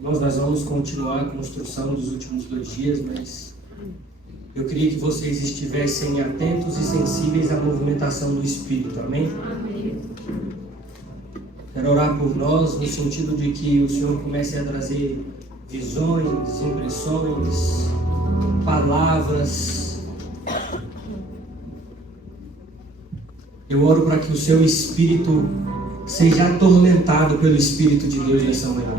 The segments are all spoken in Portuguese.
Nós vamos continuar a construção dos últimos 2 dias, mas eu queria que vocês estivessem atentos e sensíveis à movimentação do Espírito, amém? Quero orar por nós no sentido de que o Senhor comece a trazer visões, impressões, palavras. Eu oro para que o seu espírito seja atormentado pelo Espírito de Deus nessa manhã.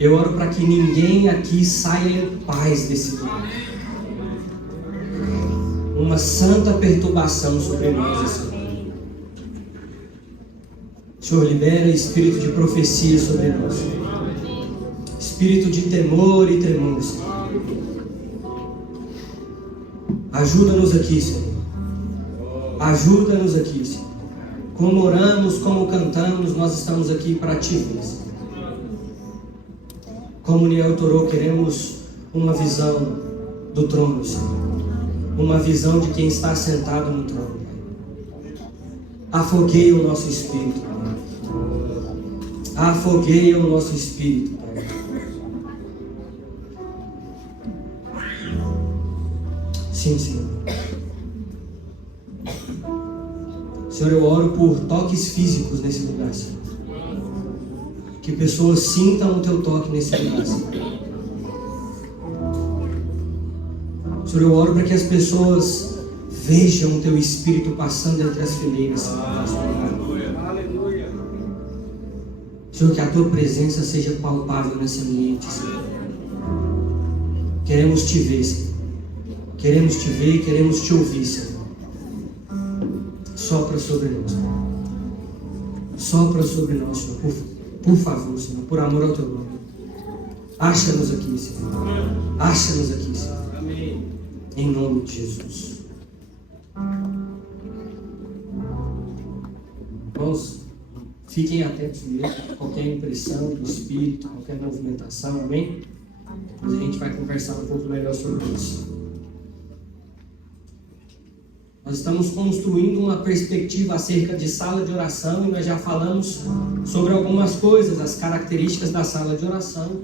Eu oro para que ninguém aqui saia em paz desse lugar. Uma santa perturbação sobre nós, Senhor. Senhor, libera espírito de profecia sobre nós. Espírito de temor e tremor, Senhor. Ajuda-nos aqui, Senhor. Ajuda-nos aqui, Senhor. Como oramos, como cantamos, nós estamos aqui para Ti, Senhor. Como Niel Torô, queremos uma visão do trono, Senhor. Uma visão de quem está sentado no trono. Afogueia o nosso espírito, Pai. Afogueia o nosso espírito, Pai. Sim, Senhor. Senhor, eu oro por toques físicos nesse lugar, Senhor. Que pessoas sintam o Teu toque nesse lugar, Senhor. Senhor, eu oro para que as pessoas vejam o Teu Espírito passando entre as fileiras, Senhor. Aleluia. Senhor, que a Tua presença seja palpável nesse ambiente, Senhor. Queremos Te ver, Senhor. Queremos Te ver e queremos Te ouvir, Senhor. Sopra sobre nós, Senhor. Sopra sobre nós, Senhor. Por favor, Senhor, por amor ao Teu nome. Acha-nos aqui, Senhor. Acha-nos aqui, Senhor. Amém. Em nome de Jesus. Irmãos, fiquem atentos mesmo a qualquer impressão do Espírito, qualquer movimentação, amém? Depois a gente vai conversar um pouco melhor sobre isso. Nós estamos construindo uma perspectiva acerca de sala de oração e nós já falamos sobre algumas coisas, as características da sala de oração.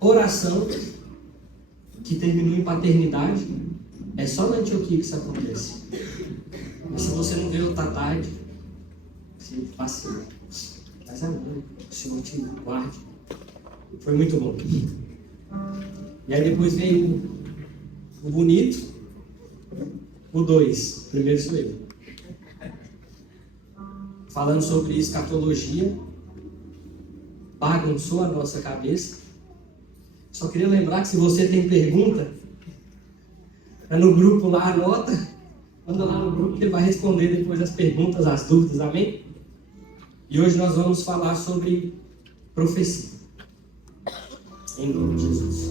Oração, que terminou em paternidade, é só na Antioquia que isso acontece. Mas se você não veio outra tarde, você passa, mas agora, o Senhor te guarde. Foi muito bom. E aí depois veio o bonito. O 2, primeiro sou eu. Falando sobre escatologia, bagunçou a nossa cabeça. Só queria lembrar que se você tem pergunta, no grupo lá, anota, manda lá no grupo que ele vai responder depois as perguntas, as dúvidas, amém? E hoje nós vamos falar sobre profecia. Em nome de Jesus.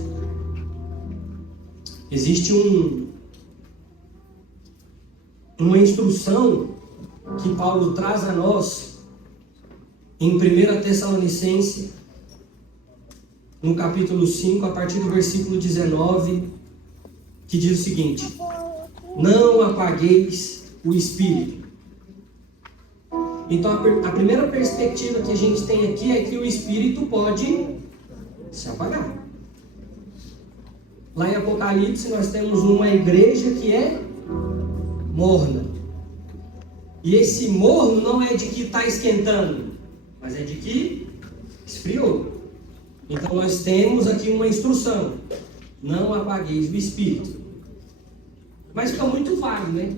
Existe uma instrução que Paulo traz a nós em 1 Tessalonicenses, no capítulo 5, a partir do versículo 19, que diz o seguinte: não apagueis o Espírito. Então a primeira perspectiva que a gente tem aqui é que o Espírito pode se apagar. Lá em Apocalipse nós temos uma igreja que é morna. E esse morno não é de que está esquentando, mas é de que esfriou. Então nós temos aqui uma instrução: não apagueis o Espírito. Mas fica muito vago, né?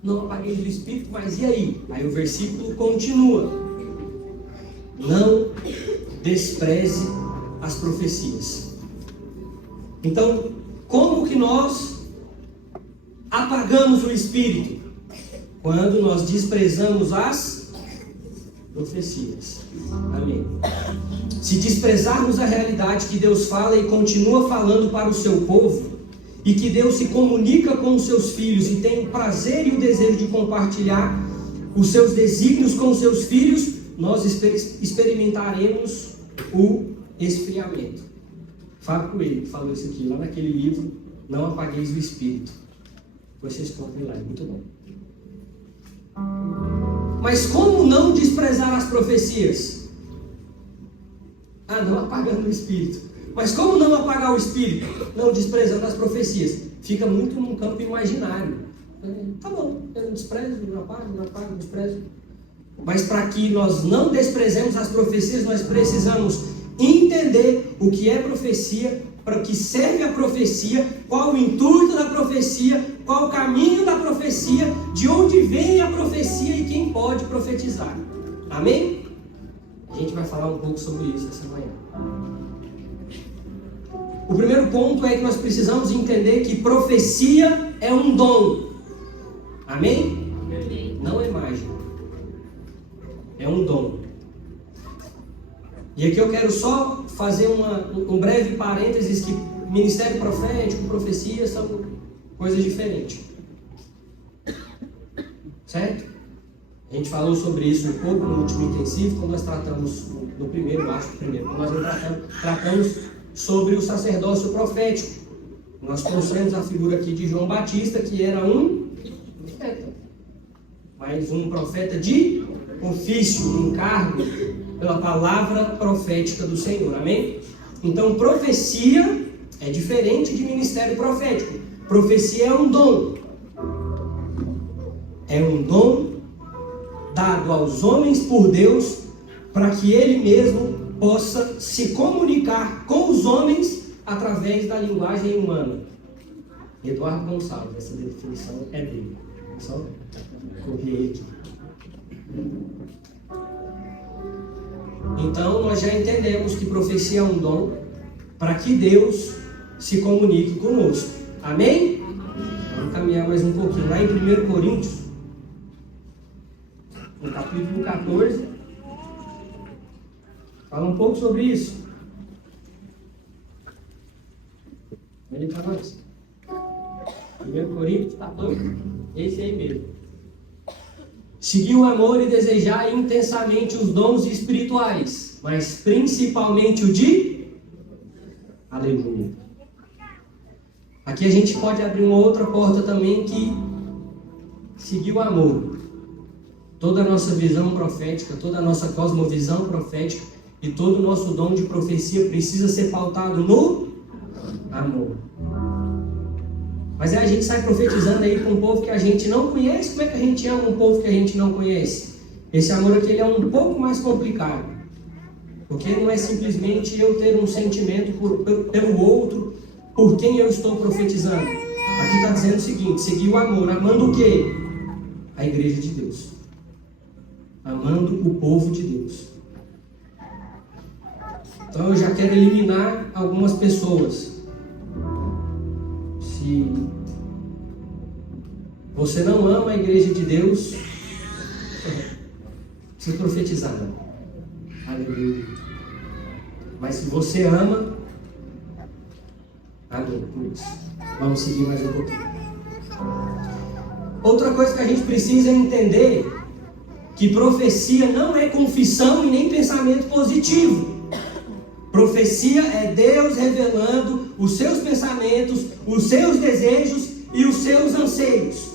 Não apagueis o Espírito, mas e aí? Aí o versículo continua: não despreze as profecias. Então, como que nós apagamos o Espírito? Quando nós desprezamos as profecias. Amém. Se desprezarmos a realidade que Deus fala e continua falando para o seu povo, e que Deus se comunica com os seus filhos e tem o prazer e o desejo de compartilhar os seus desígnios com os seus filhos, nós experimentaremos o esfriamento. Fábio Coelho falou isso aqui lá naquele livro, Não Apagueis o Espírito. Vocês podem ir lá, é muito bom. Mas como não desprezar as profecias? Não apagando o Espírito. Mas como não apagar o Espírito? Não desprezando as profecias. Fica muito num campo imaginário. Tá bom, eu não desprezo, não apago, desprezo. Mas para que nós não desprezemos as profecias, nós precisamos entender o que é profecia, para que serve a profecia, qual o intuito da profecia, qual o caminho da profecia, de onde vem a profecia e quem pode profetizar. Amém? A gente vai falar um pouco sobre isso essa manhã. O primeiro ponto é que nós precisamos entender que profecia é um dom. Amém? Não é mágica. É um dom. E aqui eu quero só fazer um breve parênteses que ministério profético, profecia são coisas diferentes. Certo? A gente falou sobre isso um pouco no último intensivo, quando nós tratamos, no primeiro, quando nós tratamos sobre o sacerdócio profético. Nós trouxemos a figura aqui de João Batista, que era um profeta, mas um profeta de ofício, um encargo pela palavra profética do Senhor, amém? Então profecia é diferente de ministério profético. Profecia é um dom. É um dom dado aos homens por Deus, para que Ele mesmo possa se comunicar com os homens através da linguagem humana. Eduardo Gonçalves, essa definição é dele. Só correr aqui. Então nós já entendemos que profecia é um dom para que Deus se comunique conosco. Amém? Vamos caminhar mais um pouquinho. Lá em 1 Coríntios, no capítulo 14, fala um pouco sobre isso. Ele para nós. 1 Coríntios 14, esse aí mesmo. Seguir o amor e desejar intensamente os dons espirituais, mas principalmente o de... Aleluia. Aqui a gente pode abrir uma outra porta também, que seguir o amor. Toda a nossa visão profética, toda a nossa cosmovisão profética e todo o nosso dom de profecia precisa ser pautado no amor. Mas aí a gente sai profetizando aí com um povo que a gente não conhece. Como é que a gente ama um povo que a gente não conhece? Esse amor aqui ele é um pouco mais complicado. Porque não é simplesmente eu ter um sentimento pelo outro, por quem eu estou profetizando. Aqui está dizendo o seguinte: seguir o amor. Amando o quê? A igreja de Deus. Amando o povo de Deus. Então eu já quero eliminar algumas pessoas. Se você não ama a igreja de Deus, precisa profetizar. Aleluia. Mas se você ama, amém por isso. Vamos seguir mais um pouquinho. Outra coisa que a gente precisa entender, que profecia não é confissão e nem pensamento positivo. Profecia é Deus revelando os seus pensamentos, os seus desejos e os seus anseios.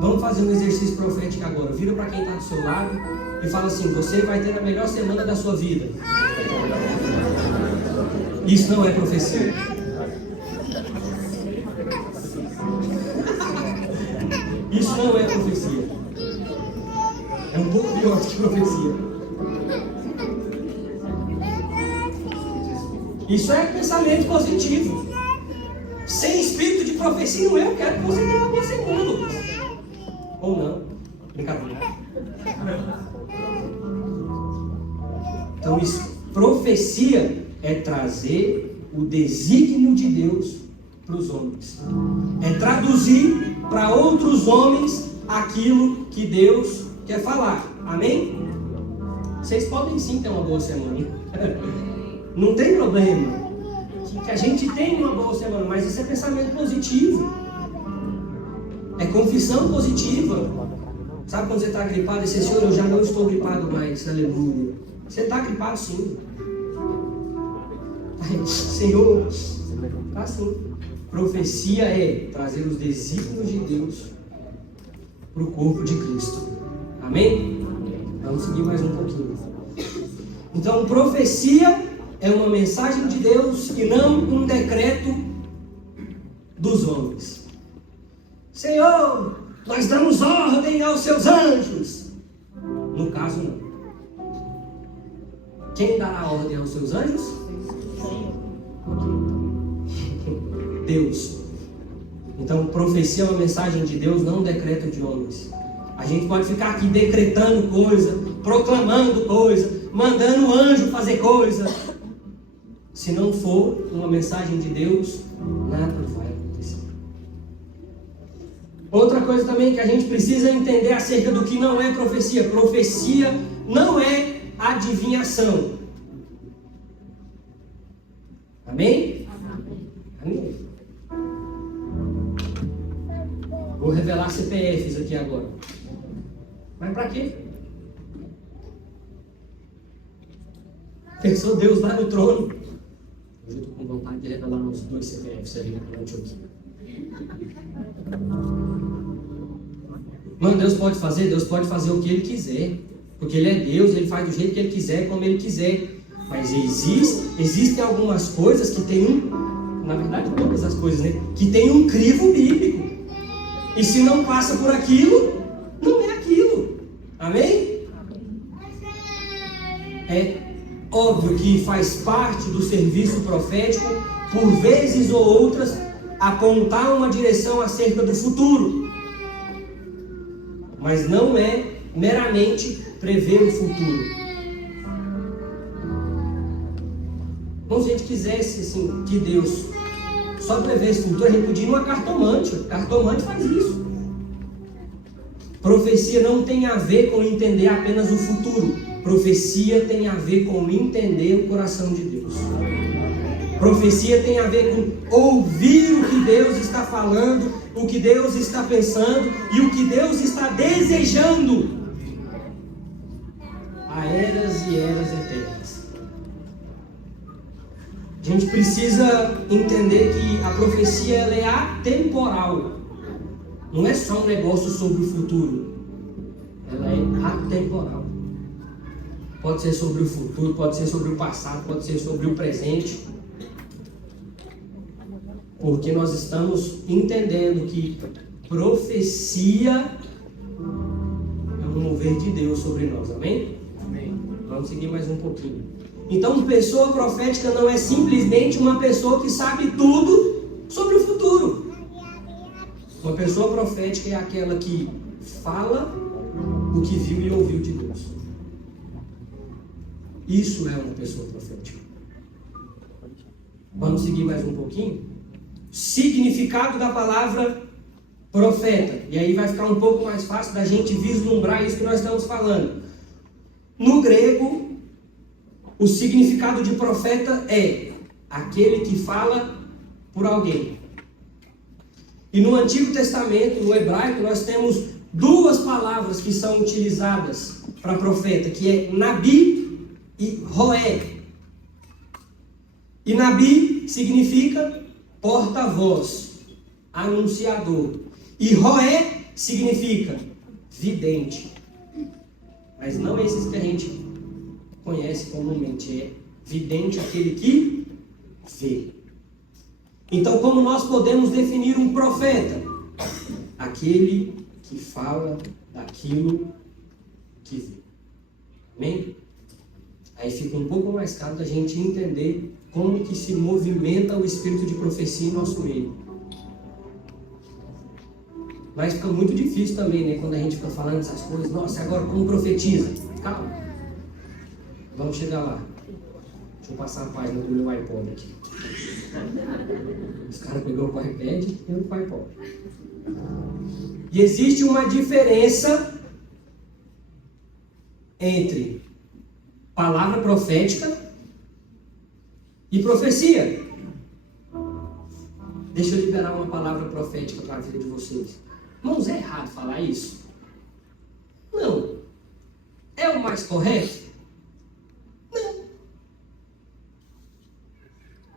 Vamos fazer um exercício profético agora. Vira para quem está do seu lado e fala assim: você vai ter a melhor semana da sua vida. Isso não é profecia. Isso não é profecia. É um pouco pior que profecia. Isso é pensamento positivo. Sem espírito de profecia, não é. Eu quero que você tenha uma boa semana, Lucas. Ou não. Brincadeira. Então isso, profecia é trazer o desígnio de Deus para os homens. É traduzir para outros homens aquilo que Deus quer falar. Amém? Vocês podem sim ter uma boa semana. Não tem problema. Que a gente tenha uma boa semana, mas isso é pensamento positivo. É confissão positiva. Sabe quando você está gripado e você diz: Senhor, eu já não estou gripado mais. Aleluia. Você está gripado sim. Senhor, está sim. Profecia é trazer os desígnios de Deus para o corpo de Cristo. Amém? Vamos seguir mais um pouquinho. Então, profecia é uma mensagem de Deus e não um decreto dos homens. Senhor, nós damos ordem aos seus anjos. No caso, não. Quem dará ordem aos seus anjos? Deus. Então, profecia é uma mensagem de Deus, não um decreto de homens. A gente pode ficar aqui decretando coisa, proclamando coisa, mandando o anjo fazer coisa. Se não for uma mensagem de Deus, nada vai acontecer. Outra coisa também que a gente precisa entender acerca do que não é profecia. Profecia não é adivinhação. Amém? Amém. Vou revelar CPFs aqui agora. Mas para quê? Pensou Deus lá no trono. Hoje eu estou com vontade de revelar uns 2 CPFs ali na Antioquia. Mano, Deus pode fazer o que Ele quiser. Porque Ele é Deus, Ele faz do jeito que Ele quiser, como Ele quiser. Mas existem algumas coisas que tem na verdade todas as coisas, né? Que tem um crivo bíblico. E se não passa por aquilo, não é aquilo. Amém? É óbvio que faz parte do serviço profético, por vezes ou outras, apontar uma direção acerca do futuro. Mas não é meramente prever o futuro. Como se a gente quisesse, assim, que Deus só prevesse o futuro, a gente podia ir numa cartomante. Cartomante faz isso. Profecia não tem a ver com entender apenas o futuro. Profecia tem a ver com entender o coração de Deus. Profecia tem a ver com ouvir o que Deus está falando, o que Deus está pensando e o que Deus está desejando. Há eras e eras eternas. A gente precisa entender que a profecia ela é atemporal. Não é só um negócio sobre o futuro. Ela é atemporal. Pode ser sobre o futuro, pode ser sobre o passado, pode ser sobre o presente. Porque nós estamos entendendo que profecia é um mover de Deus sobre nós. Amém? Amém. Vamos seguir mais um pouquinho. Então, pessoa profética não é simplesmente uma pessoa que sabe tudo sobre o futuro. Uma pessoa profética é aquela que fala o que viu e ouviu de Deus. Isso é uma pessoa profética. Vamos seguir mais um pouquinho? Significado da palavra profeta. E aí vai ficar um pouco mais fácil da gente vislumbrar isso que nós estamos falando. No grego, o significado de profeta é aquele que fala por alguém. E no Antigo Testamento, no hebraico, nós temos 2 palavras que são utilizadas para profeta, que é Nabi e Roé. E Nabi significa porta-voz, anunciador. E Roé significa vidente. Mas não esses que a gente conhece comumente, é vidente aquele que vê. Então, como nós podemos definir um profeta? Aquele que fala daquilo que vê. Amém? Aí fica um pouco mais claro da gente entender como que se movimenta o espírito de profecia em nosso meio. Mas fica muito difícil também, né? Quando a gente fica falando essas coisas. Nossa, agora como profetiza? Calma. Vamos chegar lá. Deixa eu passar a página do meu iPod aqui. Os caras pegou o iPad e eu o iPod. E existe uma diferença entre palavra profética e profecia. Deixa eu liberar uma palavra profética para a vida de vocês. Irmãos, é errado falar isso? Não. É o mais correto? Não.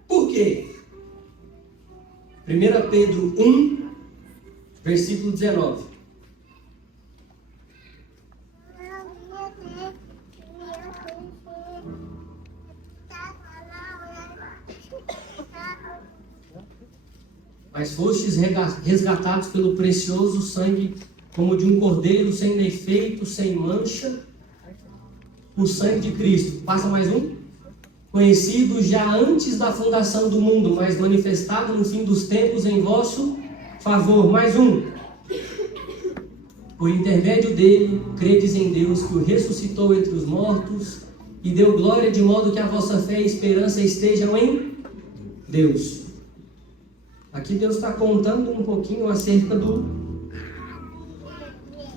Por quê? 1 Pedro 1, versículo 19. mas fostes resgatados pelo precioso sangue, como de um cordeiro sem defeito, sem mancha, o sangue de Cristo. Passa mais um. Conhecido já antes da fundação do mundo, mas manifestado no fim dos tempos em vosso favor. Mais um. Por intermédio dele, credes em Deus, que o ressuscitou entre os mortos e deu glória, de modo que a vossa fé e esperança estejam em Deus. Aqui Deus está contando um pouquinho acerca do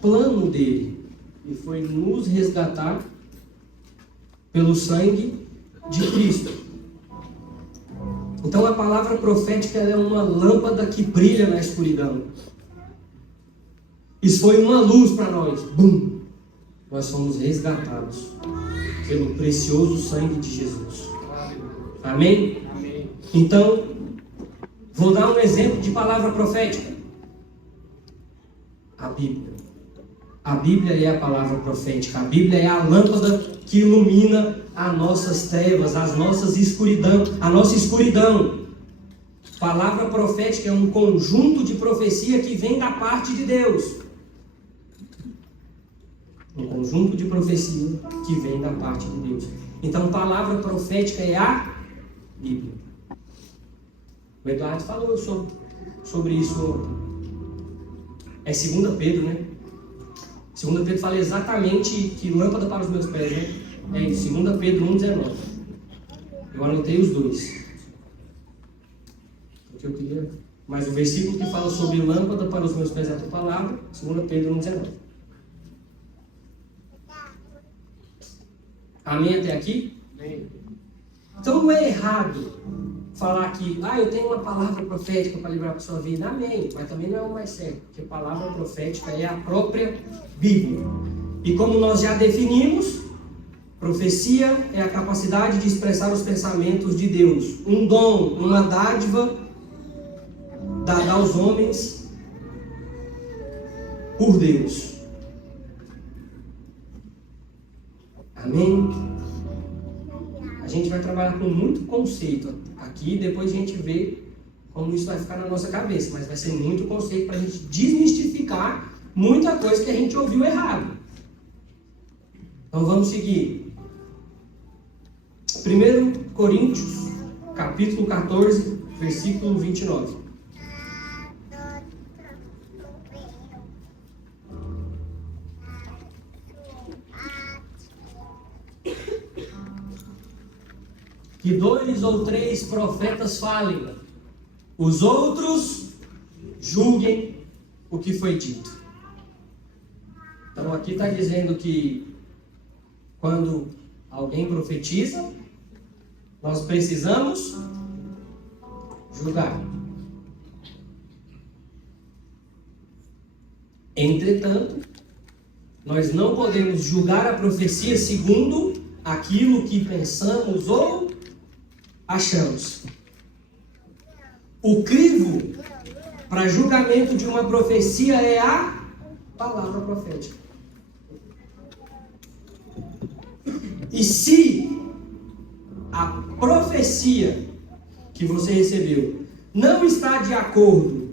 plano dele, e foi nos resgatar pelo sangue de Cristo. Então a palavra profética é uma lâmpada que brilha na escuridão. Isso foi uma luz para nós. Bum! Nós fomos resgatados pelo precioso sangue de Jesus. Amém? Amém. Então, vou dar um exemplo de palavra profética. A Bíblia. A Bíblia é a palavra profética. A Bíblia é a lâmpada que ilumina as nossas trevas, a nossa escuridão. Palavra profética é um conjunto de profecia que vem da parte de Deus. Um conjunto de profecia que vem da parte de Deus. Então, palavra profética é a Bíblia. O Eduardo falou sobre isso ontem. É 2 Pedro, né? 2 Pedro fala exatamente que lâmpada para os meus pés, né? É isso, 2 Pedro 1,19. Eu anotei os dois. Porque eu queria... Mas o versículo que fala sobre lâmpada para os meus pés é a tua palavra, 2 Pedro 1,19. Amém até aqui? Amém. Então não é errado falar que, eu tenho uma palavra profética para livrar para a sua vida. Amém. Mas também não é o mais certo, porque palavra profética é a própria Bíblia. E como nós já definimos, profecia é a capacidade de expressar os pensamentos de Deus. Um dom, uma dádiva dada aos homens por Deus. Amém? A gente vai trabalhar com muito conceito aqui, depois a gente vê como isso vai ficar na nossa cabeça, mas vai ser muito conceito para a gente desmistificar muita coisa que a gente ouviu errado. Então vamos seguir. 1 Coríntios, capítulo 14, versículo 29. Que 2 ou 3 profetas falem, os outros julguem o que foi dito. Então aqui está dizendo que quando alguém profetiza, nós precisamos julgar. Entretanto, nós não podemos julgar a profecia segundo aquilo que pensamos ou achamos. O crivo para julgamento de uma profecia é a palavra profética. E se a profecia que você recebeu não está de acordo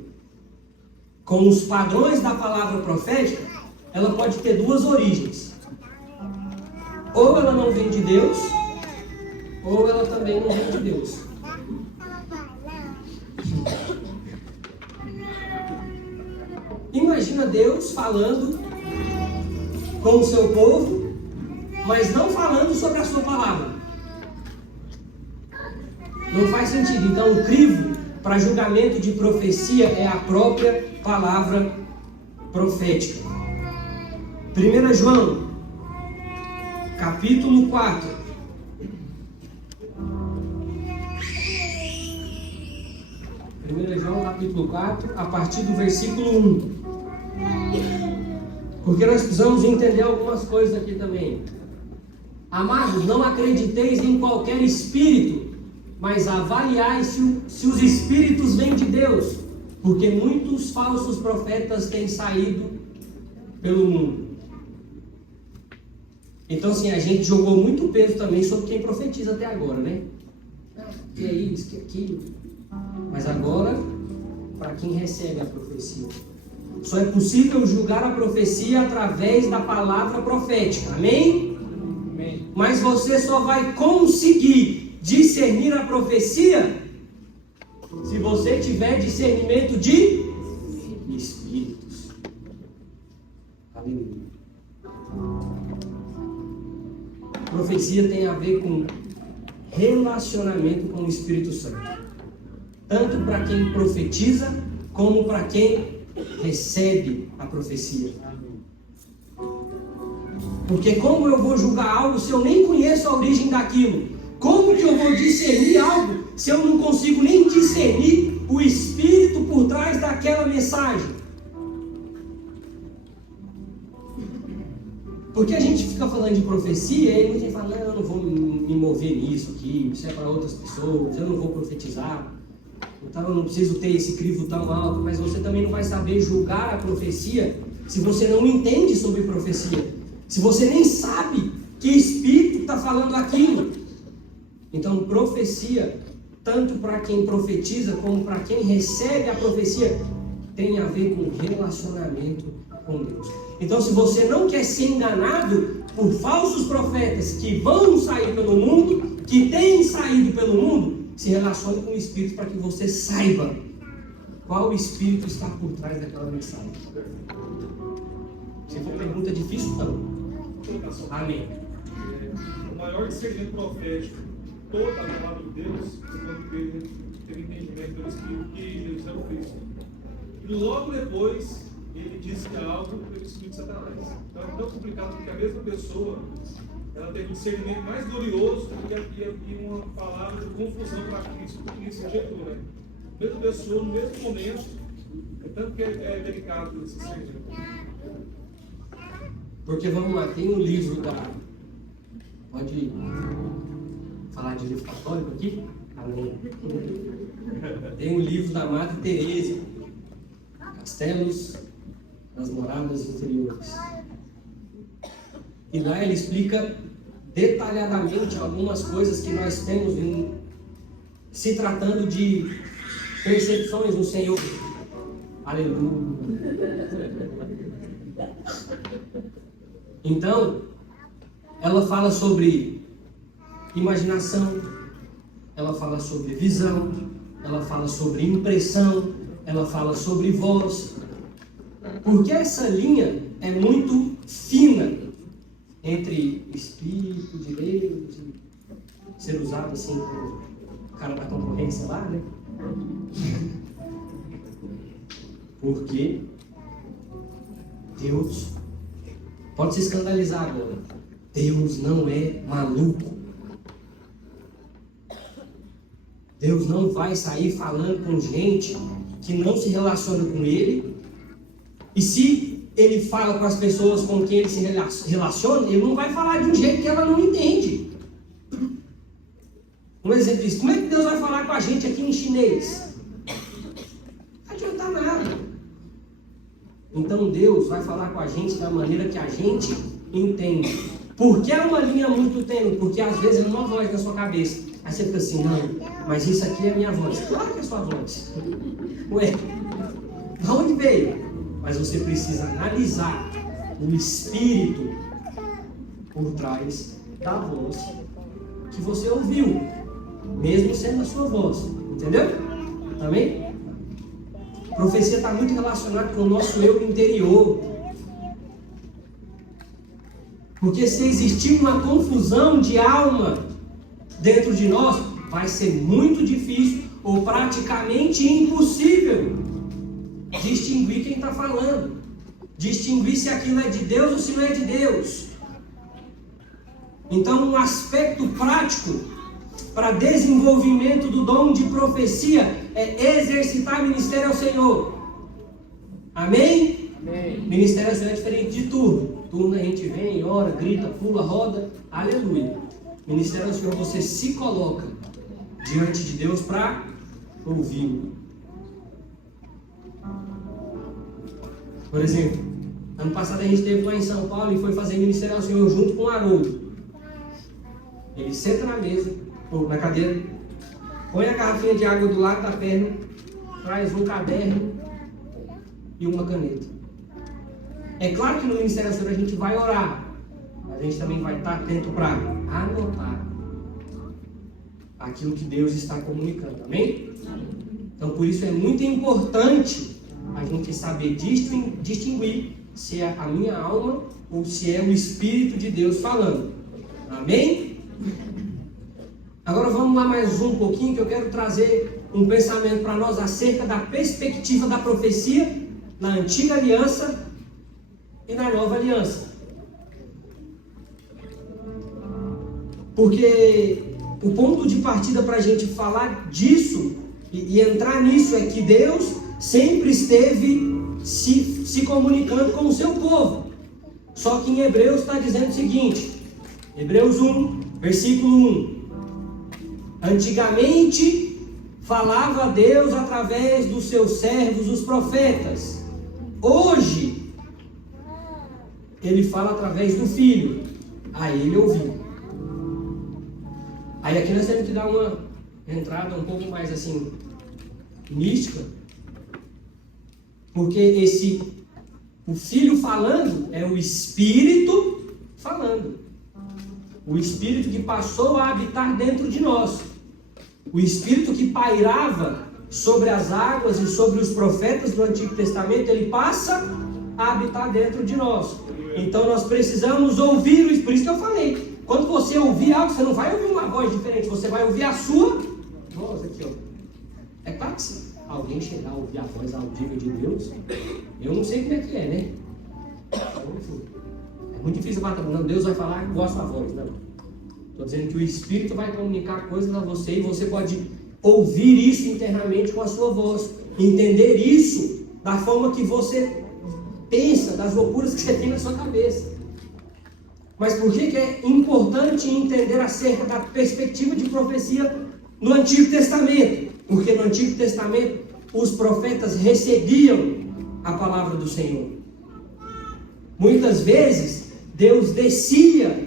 com os padrões da palavra profética, ela pode ter duas origens. Ou ela não vem de Deus, ou ela também não vem de Deus. Imagina Deus falando com o seu povo, mas não falando sobre a sua palavra. Não faz sentido. Então o crivo para julgamento de profecia é a própria palavra profética. 1 João, capítulo 4. 1 João, capítulo 4, a partir do versículo 1. Porque nós precisamos entender algumas coisas aqui também. Amados, não acrediteis em qualquer espírito, mas avaliai se os espíritos vêm de Deus, porque muitos falsos profetas têm saído pelo mundo. Então, assim, a gente jogou muito peso também sobre quem profetiza até agora, né? Que é isso, que é aquilo. Mas agora para quem recebe a profecia. Só é possível julgar a profecia através da palavra profética. Amém? Amém. Mas você só vai conseguir discernir a profecia se você tiver discernimento de espíritos. Aleluia. Profecia tem a ver com relacionamento com o Espírito Santo. Tanto para quem profetiza, como para quem recebe a profecia. Porque como eu vou julgar algo se eu nem conheço a origem daquilo? Como que eu vou discernir algo se eu não consigo nem discernir o Espírito por trás daquela mensagem? Porque a gente fica falando de profecia e muita gente fala, não, eu não vou me mover nisso aqui, isso é para outras pessoas, eu não vou profetizar, então eu não preciso ter esse crivo tão alto. Mas você também não vai saber julgar a profecia se você não entende sobre profecia, se você nem sabe que espírito está falando aquilo. Então profecia, tanto para quem profetiza como para quem recebe a profecia, tem a ver com relacionamento com Deus. Então, se você não quer ser enganado por falsos profetas que vão sair pelo mundo, que têm saído pelo mundo, se relacione com o Espírito para que você saiba qual Espírito está por trás daquela mensagem. Se for pergunta difícil, não. Amém. O maior discernimento profético, toda a palavra de Deus, é quando teve entendimento pelo Espírito que Jesus era o Cristo. E logo depois, ele disse algo pelo Espírito de Satanás. Então é tão complicado porque a mesma pessoa, ela teve um discernimento mais glorioso do que havia uma palavra de confusão para Cristo, porque isso rejeitou, né? A mesma pessoa, no mesmo momento, é tanto que é delicado esse discernimento. Porque vamos lá, tem um livro da... Pode falar de livro católico aqui? Amém. Tem um livro da Madre Teresa, Castelos nas Moradas Interiores. E lá ele explica detalhadamente algumas coisas que nós temos se tratando de percepções no Senhor. Aleluia. Então, ela fala sobre imaginação, ela fala sobre visão, ela fala sobre impressão, ela fala sobre voz. Porque essa linha é muito fina entre Espírito de Deus e ser usado assim como o cara da concorrência lá, né? Porque Deus pode se escandalizar agora. Deus não é maluco. Deus não vai sair falando com gente que não se relaciona com Ele. E se Ele fala com as pessoas com quem Ele se relaciona, Ele não vai falar de um jeito que ela não entende. Um exemplo disso. Como é que Deus vai falar com a gente aqui em chinês? Não adianta nada. Então Deus vai falar com a gente da maneira que a gente entende. Porque é uma linha muito tênue, porque às vezes é uma voz na sua cabeça. Aí você fica assim, não, mas isso aqui é a minha voz. Claro que é a sua voz. Ué, de onde veio? Mas você precisa analisar o espírito por trás da voz que você ouviu, mesmo sendo a sua voz. Entendeu? Também? Profecia está muito relacionada com o nosso eu interior. Porque se existir uma confusão de alma dentro de nós, vai ser muito difícil ou praticamente impossível distinguir quem está falando. Distinguir se aquilo é de Deus ou se não é de Deus. Então, um aspecto prático para desenvolvimento do dom de profecia é exercitar o ministério ao Senhor. Amém? Amém. Ministério ao Senhor é diferente de turno. Turno a gente vem, ora, grita, pula, roda. Aleluia. Ministério ao Senhor, você se coloca diante de Deus para ouvi-lo. Por exemplo, ano passado a gente esteve lá em São Paulo e foi fazer ministério ao Senhor junto com o Haroldo. Ele senta na mesa, ou na cadeira, põe a garrafinha de água do lado da perna traz um caderno e uma caneta. É claro que no Ministério da Senhora a gente vai orar, mas a gente também vai estar atento para anotar aquilo que Deus está comunicando, amém? Então por isso é muito importante a gente saber distinguir se é a minha alma ou se é o Espírito de Deus falando, amém? Agora vamos lá mais um pouquinho, que eu quero trazer um pensamento para nós acerca da perspectiva da profecia na antiga aliança e na nova aliança. Porque o ponto de partida para a gente falar disso e entrar nisso é que Deus sempre esteve se comunicando com o seu povo. Só que em Hebreus está dizendo o seguinte, Hebreus 1, versículo 1. Antigamente falava a Deus através dos seus servos, os profetas. Hoje, Ele fala através do Filho. A Ele ouviu. Aí aqui nós temos que dar uma entrada um pouco mais assim, mística. Porque o Filho falando é o Espírito falando. O Espírito que passou a habitar dentro de nós. O Espírito que pairava sobre as águas e sobre os profetas do Antigo Testamento, ele passa a habitar dentro de nós. Então nós precisamos ouvir o Espírito. Por isso que eu falei, quando você ouvir algo, você não vai ouvir uma voz diferente, você vai ouvir a sua voz aqui, ó. É claro que se alguém chegar a ouvir a voz audível de Deus, eu não sei como é que é, né? É muito difícil falar, não, Deus vai falar igual a sua voz, não. Estou dizendo que o Espírito vai comunicar coisas a você e você pode ouvir isso internamente com a sua voz, entender isso da forma que você pensa, das loucuras que você tem na sua cabeça. Mas por que é importante entender acerca da perspectiva de profecia no Antigo Testamento? Porque no Antigo Testamento os profetas recebiam a palavra do Senhor. Muitas vezes Deus descia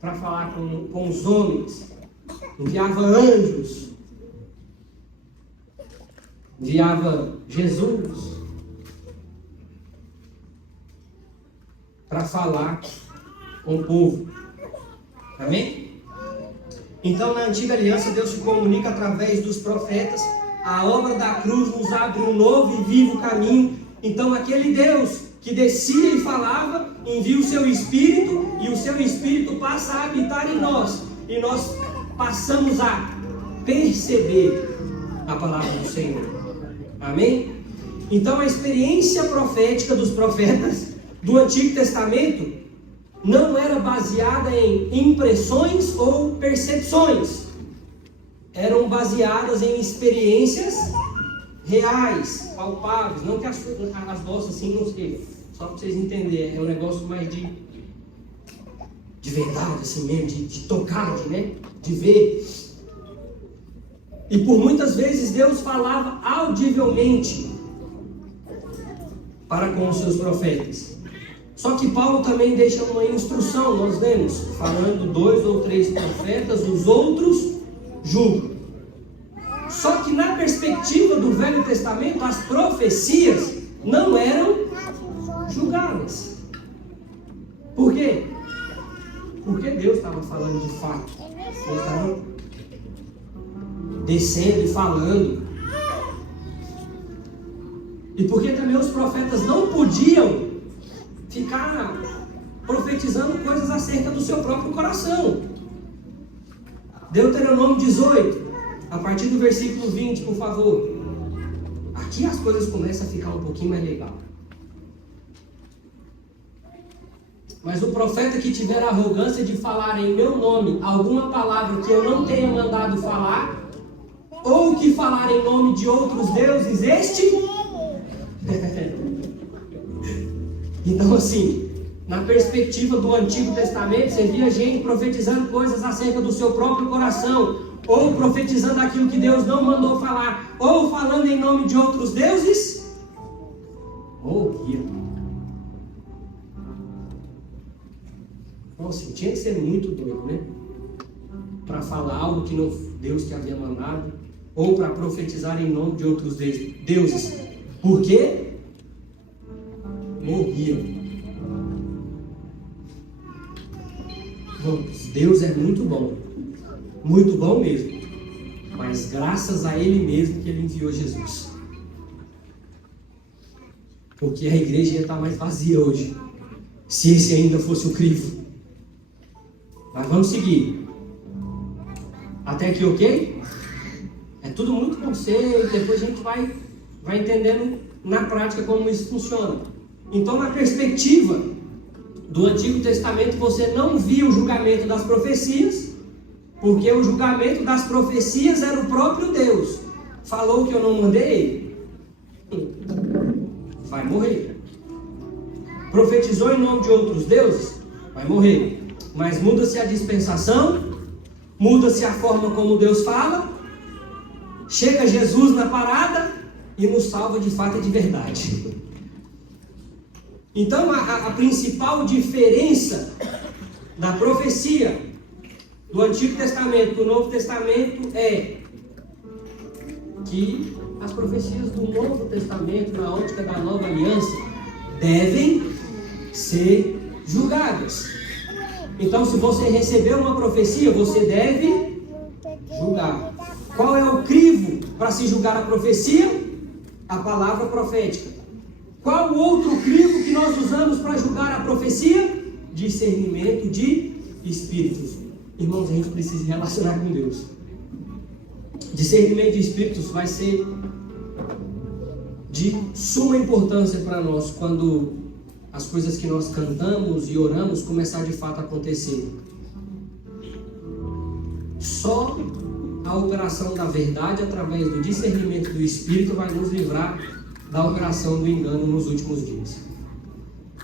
para falar com os homens, enviava anjos, enviava Jesus para falar com o povo. Amém? Então na antiga aliança Deus se comunica através dos profetas. A obra da cruz nos abre um novo e vivo caminho. Então aquele Deus que descia e falava, envia o seu Espírito, e o seu Espírito passa a habitar em nós, e nós passamos a perceber a palavra do Senhor. Amém? Então a experiência profética dos profetas do Antigo Testamento não era baseada em impressões ou percepções, eram baseadas em experiências reais, palpáveis. Não que as nossas assim não sejam, só para vocês entenderem, é um negócio mais de verdade, assim mesmo, de tocar, de ver. E por muitas vezes Deus falava audivelmente para com os seus profetas. Só que Paulo também deixa uma instrução, nós vemos, falando 2 ou 3 profetas, os outros julgam. Só que na perspectiva do Velho Testamento, as profecias não eram julgadas. Por quê? Porque Deus estava falando de fato. Deus estava descendo e falando. E porque também os profetas não podiam ficar profetizando coisas acerca do seu próprio coração. Deuteronômio 18, a partir do versículo 20, por favor. Aqui as coisas começam a ficar um pouquinho mais legal. Mas o profeta que tiver a arrogância de falar em meu nome alguma palavra que eu não tenha mandado falar, ou que falar em nome de outros deuses, Então assim, na perspectiva do Antigo Testamento, você via gente profetizando coisas acerca do seu próprio coração, ou profetizando aquilo que Deus não mandou falar, ou falando em nome de outros deuses. Morria. Nossa, tinha que ser muito doido, né? Para falar algo que não Deus que havia mandado. ou para profetizar em nome de outros deuses. Por quê? Morriam. Deus é muito bom mesmo, mas graças a Ele mesmo que Ele enviou Jesus. Porque a igreja ia estar mais vazia hoje, se esse ainda fosse o crivo. Mas vamos seguir. Até aqui, ok? É tudo muito conceito, depois a gente vai entendendo na prática como isso funciona. Então, na perspectiva do Antigo Testamento, você não via o julgamento das profecias, porque o julgamento das profecias era o próprio Deus. Falou que eu não mandei ele, vai morrer. Profetizou em nome de outros deuses, vai morrer. Mas muda-se a dispensação, muda-se a forma como Deus fala, chega Jesus na parada e nos salva de fato e de verdade. Então a principal diferença da profecia do Antigo Testamento para o Novo Testamento é que as profecias do Novo Testamento, na ótica da Nova Aliança, devem ser julgadas. Então, se você recebeu uma profecia, você deve julgar. Qual é o crivo para se julgar a profecia? A palavra profética. Qual o outro crivo que nós usamos para julgar a profecia? Discernimento de espíritos. Irmãos, a gente precisa relacionar com Deus. Discernimento de espíritos vai ser de suma importância para nós quando as coisas que nós cantamos e oramos começar de fato a acontecer. Só a operação da verdade através do discernimento do Espírito vai nos livrar da operação do engano nos últimos dias.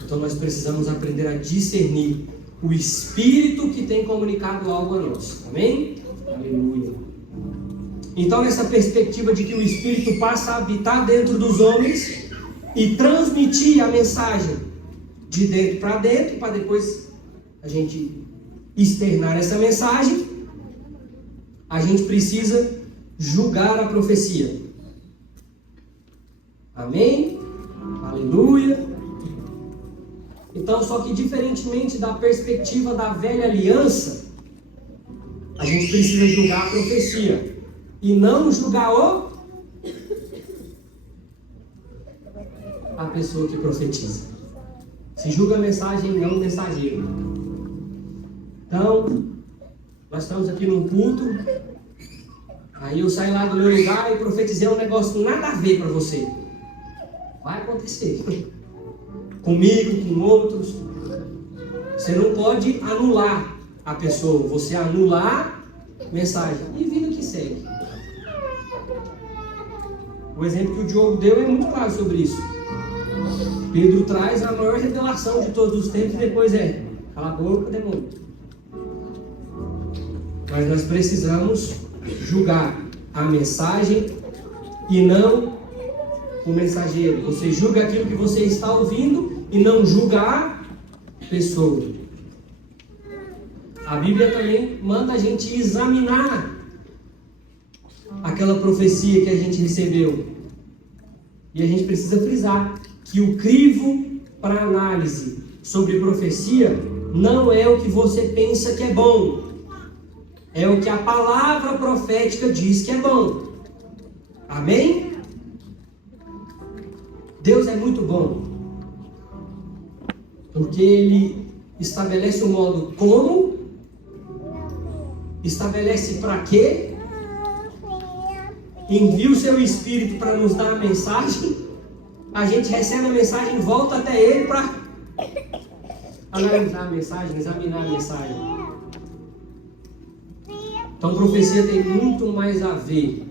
Então nós precisamos aprender a discernir o Espírito que tem comunicado algo a nós. Amém? Aleluia. Então, nessa perspectiva de que o Espírito passa a habitar dentro dos homens e transmitir a mensagem de dentro para depois a gente externar essa mensagem, a gente precisa julgar a profecia. Amém? Aleluia. Então, só que diferentemente da perspectiva da velha aliança, a gente precisa julgar a profecia e não julgar a pessoa que profetiza. Se julga a mensagem, não o mensageiro. Então, nós estamos aqui num culto, aí eu saio lá do meu lugar e profetizei um negócio nada a ver para você. Vai acontecer. Comigo, com outros. Você não pode anular a pessoa, você anular a mensagem. E vida que segue. O exemplo que o Diogo deu é muito claro sobre isso. Pedro traz a maior revelação de todos os tempos e depois cala a boca, demônio. Mas nós precisamos julgar a mensagem e não o mensageiro. Você julga aquilo que você está ouvindo e não julga a pessoa. A Bíblia também manda a gente examinar aquela profecia que a gente recebeu. E a gente precisa frisar que o crivo para análise sobre profecia não é o que você pensa que é bom. É o que a palavra profética diz que é bom. Amém? Deus é muito bom. Porque Ele estabelece o modo como, estabelece para quê, envia o seu Espírito para nos dar a mensagem, a gente recebe a mensagem, volta até Ele para analisar a mensagem, examinar a mensagem. Então, profecia tem muito mais a ver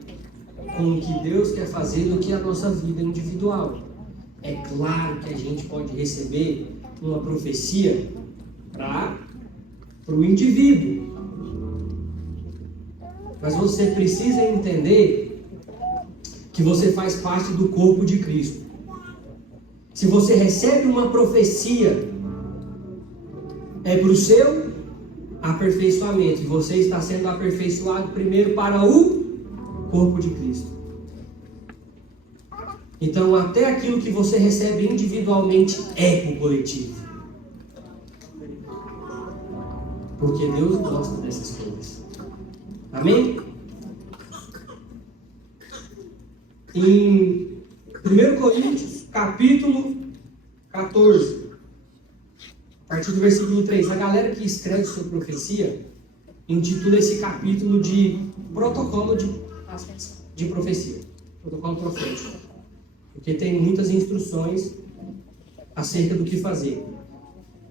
com o que Deus quer fazer do que a nossa vida individual. É claro que a gente pode receber uma profecia para o indivíduo. Mas você precisa entender que você faz parte do corpo de Cristo. Se você recebe uma profecia, é para o seu aperfeiçoamento. E você está sendo aperfeiçoado primeiro para o corpo de Cristo. Então, até aquilo que você recebe individualmente é o coletivo. Porque Deus gosta dessas coisas. Amém? Em 1 Coríntios, capítulo 14, a partir do versículo 3, a galera que escreve sobre profecia intitula esse capítulo de protocolo de profecia, protocolo profético, porque tem muitas instruções acerca do que fazer.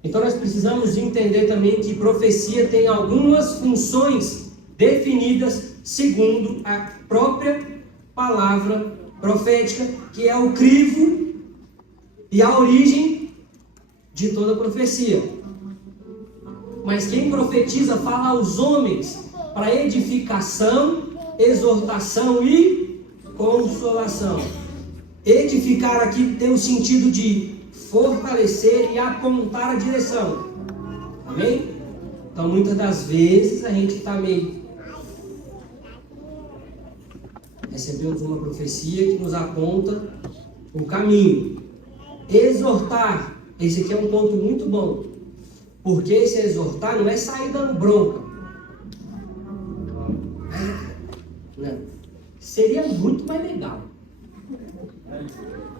Então nós precisamos entender também que profecia tem algumas funções definidas segundo a própria palavra profética, que é o crivo e a origem de toda profecia. Mas quem profetiza fala aos homens para edificação, exortação e consolação. Edificar aqui tem o sentido de fortalecer e apontar a direção. Amém? Então muitas das vezes a gente está meio... Recebemos uma profecia que nos aponta o caminho. Exortar. Esse aqui é um ponto muito bom. Porque esse exortar não é sair dando bronca. Não. Seria muito mais legal.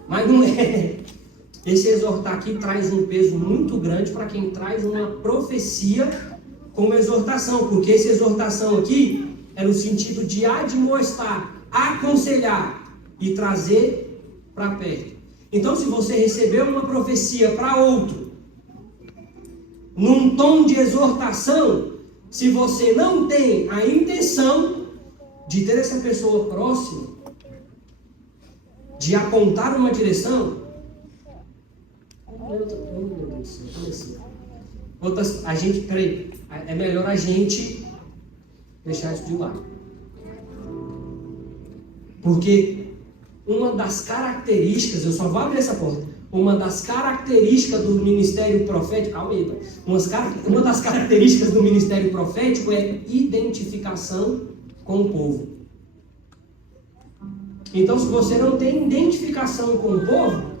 Mas não é. Esse exortar aqui traz um peso muito grande para quem traz uma profecia como exortação. Porque essa exortação aqui é no sentido de admoestar, aconselhar e trazer para perto. Então, se você recebeu uma profecia para outro, num tom de exortação, se você não tem a intenção de ter essa pessoa próxima, de apontar uma direção, é melhor a gente deixar isso de lado. Porque uma das características, eu só vou abrir essa porta, uma das características do ministério profético, uma das características do ministério profético é identificação com o povo. Então, se você não tem identificação com o povo,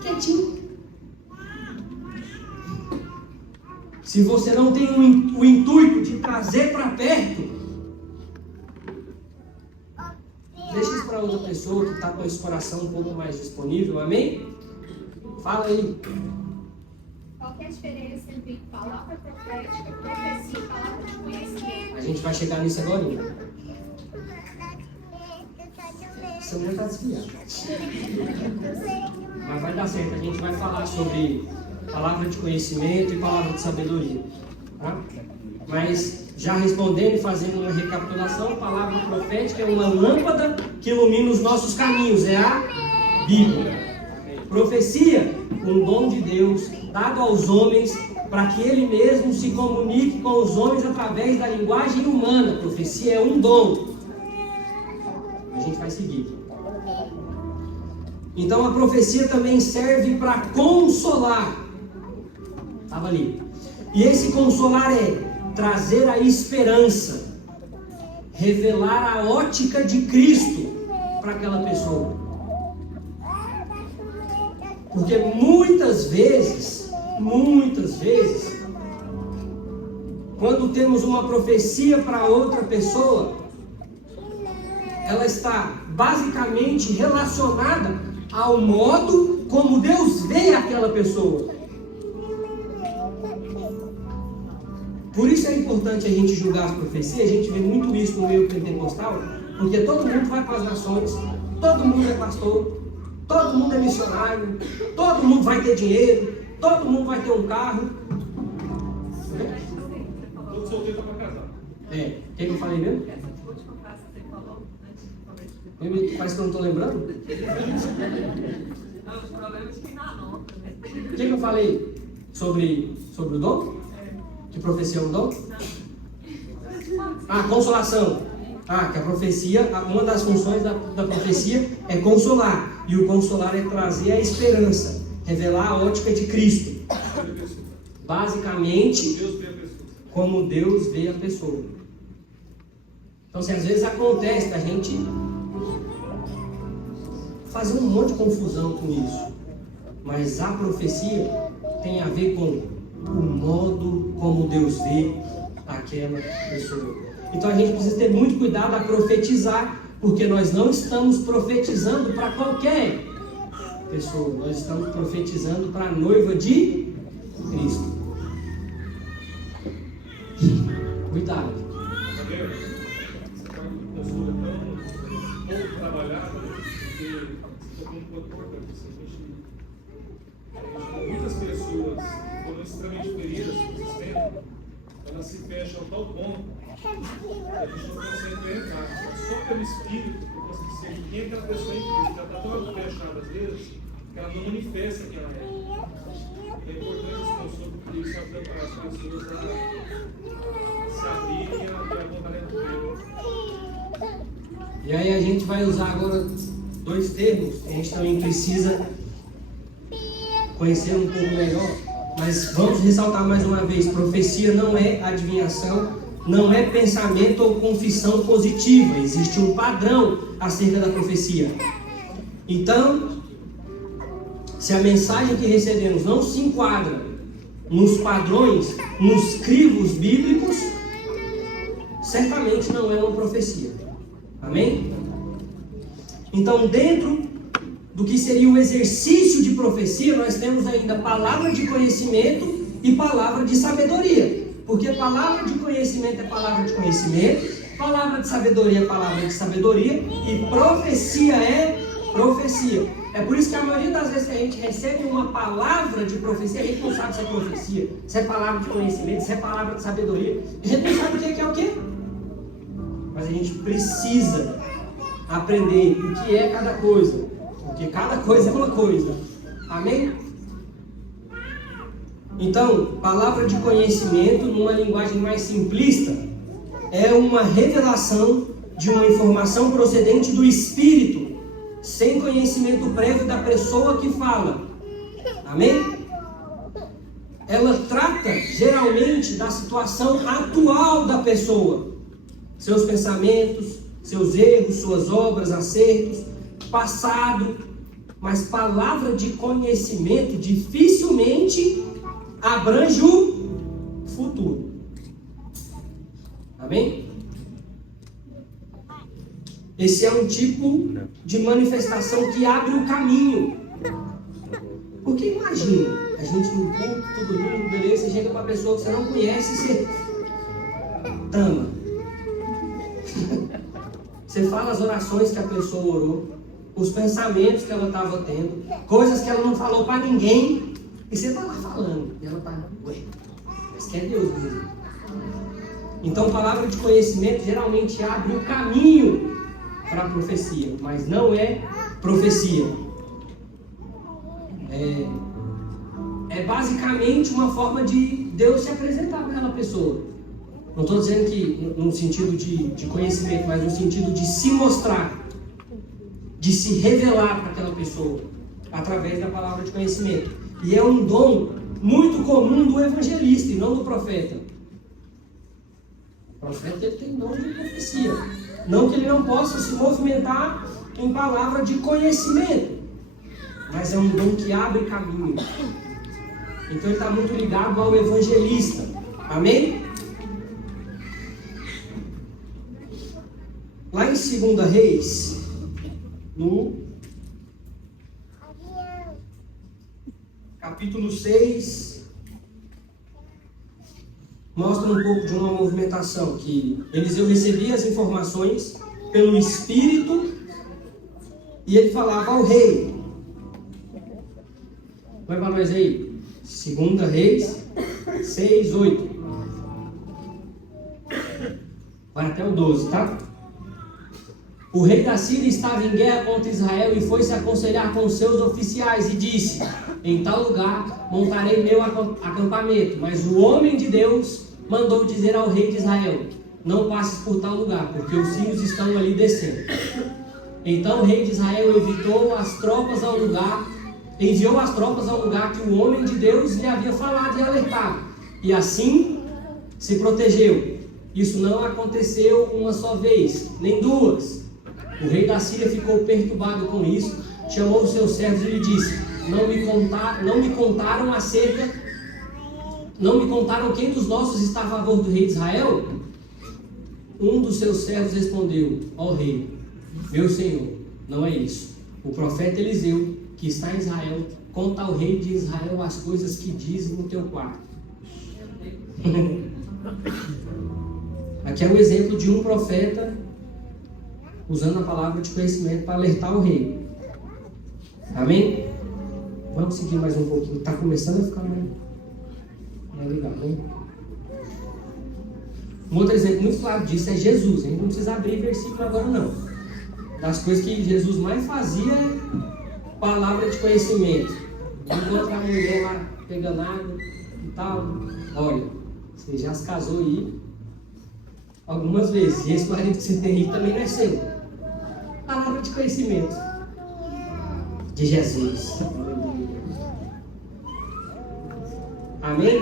quietinho. Se você não tem o intuito de trazer para perto, deixa isso para outra pessoa que está com esse coração um pouco mais disponível, amém? Fala aí. Qual que é a diferença entre palavra profética, profecia e palavra de conhecimento? A gente vai chegar nisso agora. Essa mulher está desviada. Mas vai dar certo, a gente vai falar sobre palavra de conhecimento e palavra de sabedoria. Tá? Mas já respondendo e fazendo uma recapitulação, a palavra profética é uma lâmpada que ilumina os nossos caminhos, é a Bíblia. Profecia, um dom de Deus dado aos homens para que Ele mesmo se comunique com os homens através da linguagem humana. Profecia é um dom. A gente vai seguir. Então a profecia também serve para consolar. Estava ali. E esse consolar é trazer a esperança, revelar a ótica de Cristo para aquela pessoa. Porque muitas vezes, quando temos uma profecia para outra pessoa, ela está basicamente relacionada ao modo como Deus vê aquela pessoa. Por isso é importante a gente julgar as profecias. A gente vê muito isso no meio pentecostal, porque todo mundo vai para as nações, todo mundo é pastor, todo mundo é missionário, todo mundo vai ter dinheiro, todo mundo vai ter um carro. Todo solteiro para casar. É, o que eu falei mesmo? Parece que eu não estou lembrando. O que eu falei sobre o dom? Que profecia é um dom? Consolação. Que a profecia, uma das funções da profecia é consolar. E o consolar é trazer a esperança, revelar a ótica de Cristo. Basicamente, como Deus vê a pessoa. Então, assim, às vezes acontece da gente fazer um monte de confusão com isso. Mas a profecia tem a ver com o modo como Deus vê aquela pessoa. Então a gente precisa ter muito cuidado a profetizar, porque nós não estamos profetizando para qualquer pessoa, nós estamos profetizando para a noiva de Cristo. Cuidado. Essa parte da postura tão pouco trabalhada, porque você tem um ponto importante. Muitas pessoas, quando extremamente feridas no sistema, elas se fecham a tal ponto que a gente não consegue entrar. Só pelo espírito, eu consigo dizer quem é aquela pessoa em Cristo. Ela está tão fechada às vezes que ela não manifesta quem ela é. É importante esse consulto, porque isso ajuda para as pessoas a se abrirem e a voltarem a fé. E aí a gente vai usar agora dois termos que a gente também precisa conhecer um pouco melhor, mas vamos ressaltar mais uma vez: profecia não é adivinhação, não é pensamento ou confissão positiva. Existe um padrão acerca da profecia. Então, se a mensagem que recebemos não se enquadra nos padrões, nos crivos bíblicos, certamente não é uma profecia. Amém? Então, dentro do que seria o exercício de profecia, nós temos ainda palavra de conhecimento e palavra de sabedoria. Porque palavra de conhecimento é palavra de conhecimento, palavra de sabedoria é palavra de sabedoria e profecia é profecia. É por isso que a maioria das vezes que a gente recebe uma palavra de profecia, a gente não sabe se é profecia, se é palavra de conhecimento, se é palavra de sabedoria. A gente não sabe o que é o quê. Mas a gente precisa aprender o que é cada coisa. Porque cada coisa é uma coisa. Amém? Então, palavra de conhecimento, numa linguagem mais simplista, é uma revelação de uma informação procedente do Espírito, sem conhecimento prévio da pessoa que fala. Amém? Ela trata, geralmente, da situação atual da pessoa. Seus pensamentos, seus erros, suas obras, acertos, passado. Mas palavra de conhecimento dificilmente abrange o futuro. Amém? Esse é um tipo de manifestação que abre o caminho. Porque imagina, a gente no culto, tudo lindo, beleza, você chega para uma pessoa que você não conhece e você tama. Você fala as orações que a pessoa orou, os pensamentos que ela estava tendo, coisas que ela não falou para ninguém, e você está lá falando, e ela está, ué, mas que é Deus mesmo. Então, palavra de conhecimento geralmente abre o caminho para a profecia, mas não é profecia. É basicamente uma forma de Deus se apresentar para aquela pessoa. Não estou dizendo que no sentido de conhecimento, mas no sentido de se mostrar, de se revelar para aquela pessoa, através da palavra de conhecimento. E é um dom muito comum do evangelista e não do profeta. O profeta ele tem dom de profecia. Não que ele não possa se movimentar em palavra de conhecimento, mas é um dom que abre caminho. Então ele está muito ligado ao evangelista. Amém? Lá em 2 Reis, no capítulo 6, mostra um pouco de uma movimentação, que Eliseu recebia as informações pelo Espírito e ele falava ao rei. Vai para nós aí, 2 Reis 6, 8. Vai até o 12, tá? O rei da Síria estava em guerra contra Israel e foi se aconselhar com seus oficiais e disse: em tal lugar montarei meu acampamento. Mas o homem de Deus mandou dizer ao rei de Israel: não passes por tal lugar, porque os sírios estão ali descendo. Então o rei de Israel enviou as tropas ao lugar que o homem de Deus lhe havia falado e alertado. E assim se protegeu. Isso não aconteceu uma só vez, nem duas. O rei da Síria ficou perturbado com isso, chamou os seus servos e lhe disse: não me contaram quem dos nossos está a favor do rei de Israel? Um dos seus servos respondeu: ó rei, meu senhor, não é isso. O profeta Eliseu, que está em Israel, conta ao rei de Israel as coisas que diz no teu quarto. Aqui é um exemplo de um profeta usando a palavra de conhecimento para alertar o rei. Amém? Vamos seguir mais um pouquinho. Está começando a ficar mais legal, né? Um outro exemplo muito claro disso é Jesus. A gente não precisa abrir versículo agora não. Das coisas que Jesus mais fazia é palavra de conhecimento. Enquanto a mulher lá pegando água e tal, olha, você já se casou aí algumas vezes. E esse marido que você tem aí também não é seu. Palavra de conhecimento de Jesus. Amém?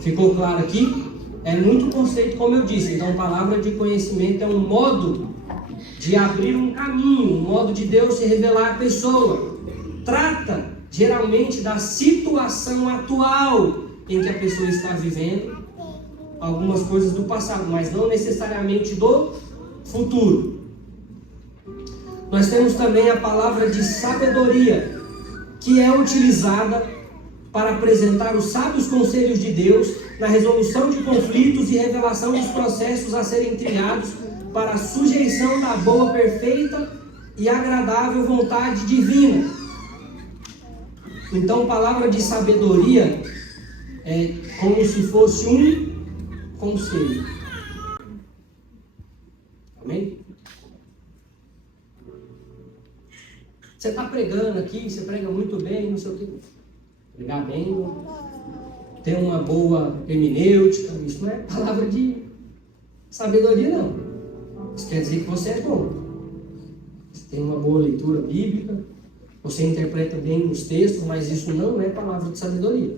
Ficou claro aqui? É muito conceito, como eu disse. Então, palavra de conhecimento é um modo de abrir um caminho, um modo de Deus se revelar à pessoa. Trata, geralmente, da situação atual em que a pessoa está vivendo, algumas coisas do passado, mas não necessariamente do futuro. Nós temos também a palavra de sabedoria, que é utilizada para apresentar os sábios conselhos de Deus na resolução de conflitos e revelação dos processos a serem trilhados para a sujeição da boa, perfeita e agradável vontade divina. Então, palavra de sabedoria é como se fosse um conselho. Amém? Você está pregando aqui, você prega muito bem, não sei o que. Pregar bem, ter uma boa hermenêutica, isso não é palavra de sabedoria, não. Isso quer dizer que você é bom. Você tem uma boa leitura bíblica, você interpreta bem os textos, mas isso não é palavra de sabedoria.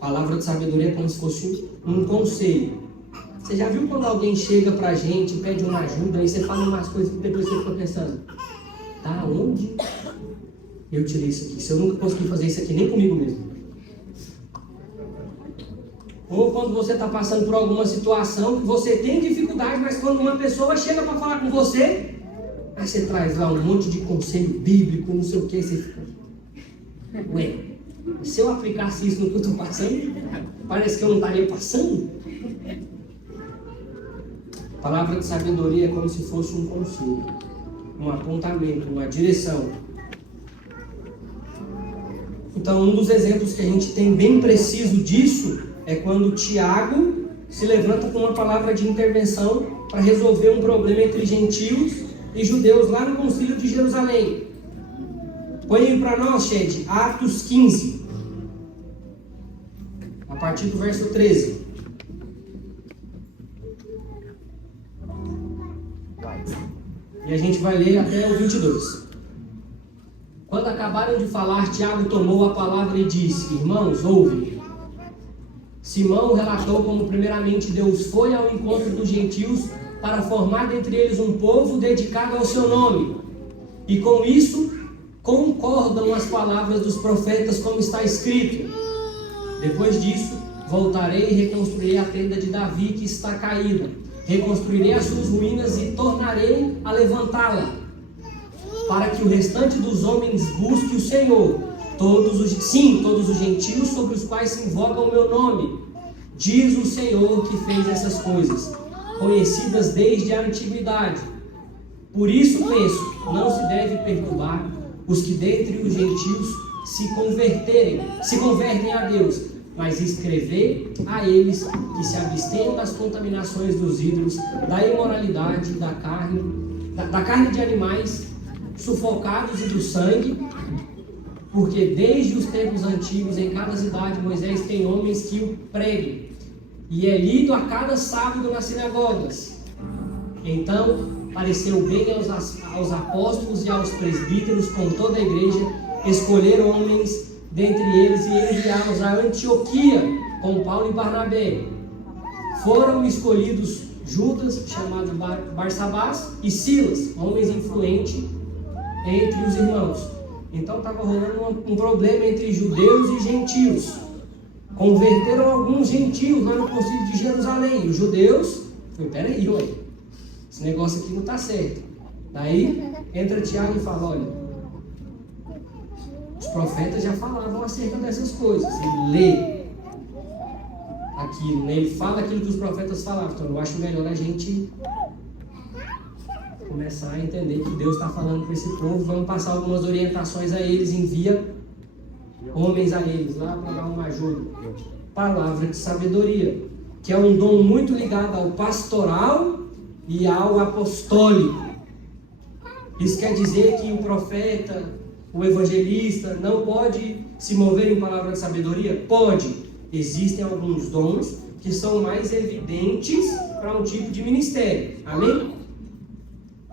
Palavra de sabedoria é como se fosse um conselho. Você já viu quando alguém chega pra gente, pede uma ajuda, e você fala umas coisas que depois você fica pensando: da onde eu tirei isso aqui? Se eu nunca consegui fazer isso aqui, nem comigo mesmo. Ou quando você está passando por alguma situação que você tem dificuldade, mas quando uma pessoa chega para falar com você, aí você traz lá um monte de conselho bíblico, não sei o que, você fica: ué, se eu aplicasse isso no que eu estou passando, parece que eu não estaria passando. A palavra de sabedoria é como se fosse um conselho, um apontamento, uma direção. Então, um dos exemplos que a gente tem bem preciso disso é quando Tiago se levanta com uma palavra de intervenção para resolver um problema entre gentios e judeus lá no Concílio de Jerusalém. Põe aí para nós, Shed, Atos 15, a partir do verso 13. E a gente vai ler até o 22. Quando acabaram de falar, Tiago tomou a palavra e disse: irmãos, ouvem. Simão relatou como primeiramente Deus foi ao encontro dos gentios para formar dentre eles um povo dedicado ao seu nome. E com isso concordam as palavras dos profetas, como está escrito: depois disso voltarei e reconstruirei a tenda de Davi que está caída. Reconstruirei as suas ruínas e tornarei a levantá-la, para que o restante dos homens busque o Senhor, todos os gentios sobre os quais se invoca o meu nome, diz o Senhor que fez essas coisas, conhecidas desde a antiguidade. Por isso penso, não se deve perturbar os que dentre os gentios se convertem a Deus, mas escrever a eles que se abstenham das contaminações dos ídolos, da imoralidade, da carne de animais sufocados e do sangue, porque desde os tempos antigos, em cada cidade, Moisés tem homens que o preguem, e é lido a cada sábado nas sinagogas. Então pareceu bem aos apóstolos e aos presbíteros com toda a igreja escolher homens dentre eles e enviá-los a Antioquia com Paulo e Barnabé. foram escolhidos Judas, chamado Barsabás, e Silas, homens influentes entre os irmãos. Então estava rolando um problema entre judeus e gentios. Converteram alguns gentios lá no concílio de Jerusalém. Os judeus, peraí, olha, esse negócio aqui não está certo. Daí entra Tiago e fala, olha, os profetas já falavam acerca dessas coisas. Ele lê aquilo, né? Ele fala aquilo que os profetas falavam. Então eu acho melhor a gente começar a entender que Deus está falando com esse povo. Vamos passar algumas orientações a eles, envia homens a eles lá para dar uma ajuda. Palavra de sabedoria, que é um dom muito ligado ao pastoral e ao apostólico. Isso quer dizer que o profeta, o evangelista não pode se mover em palavra de sabedoria? Pode. Existem alguns dons que são mais evidentes para um tipo de ministério. Amém?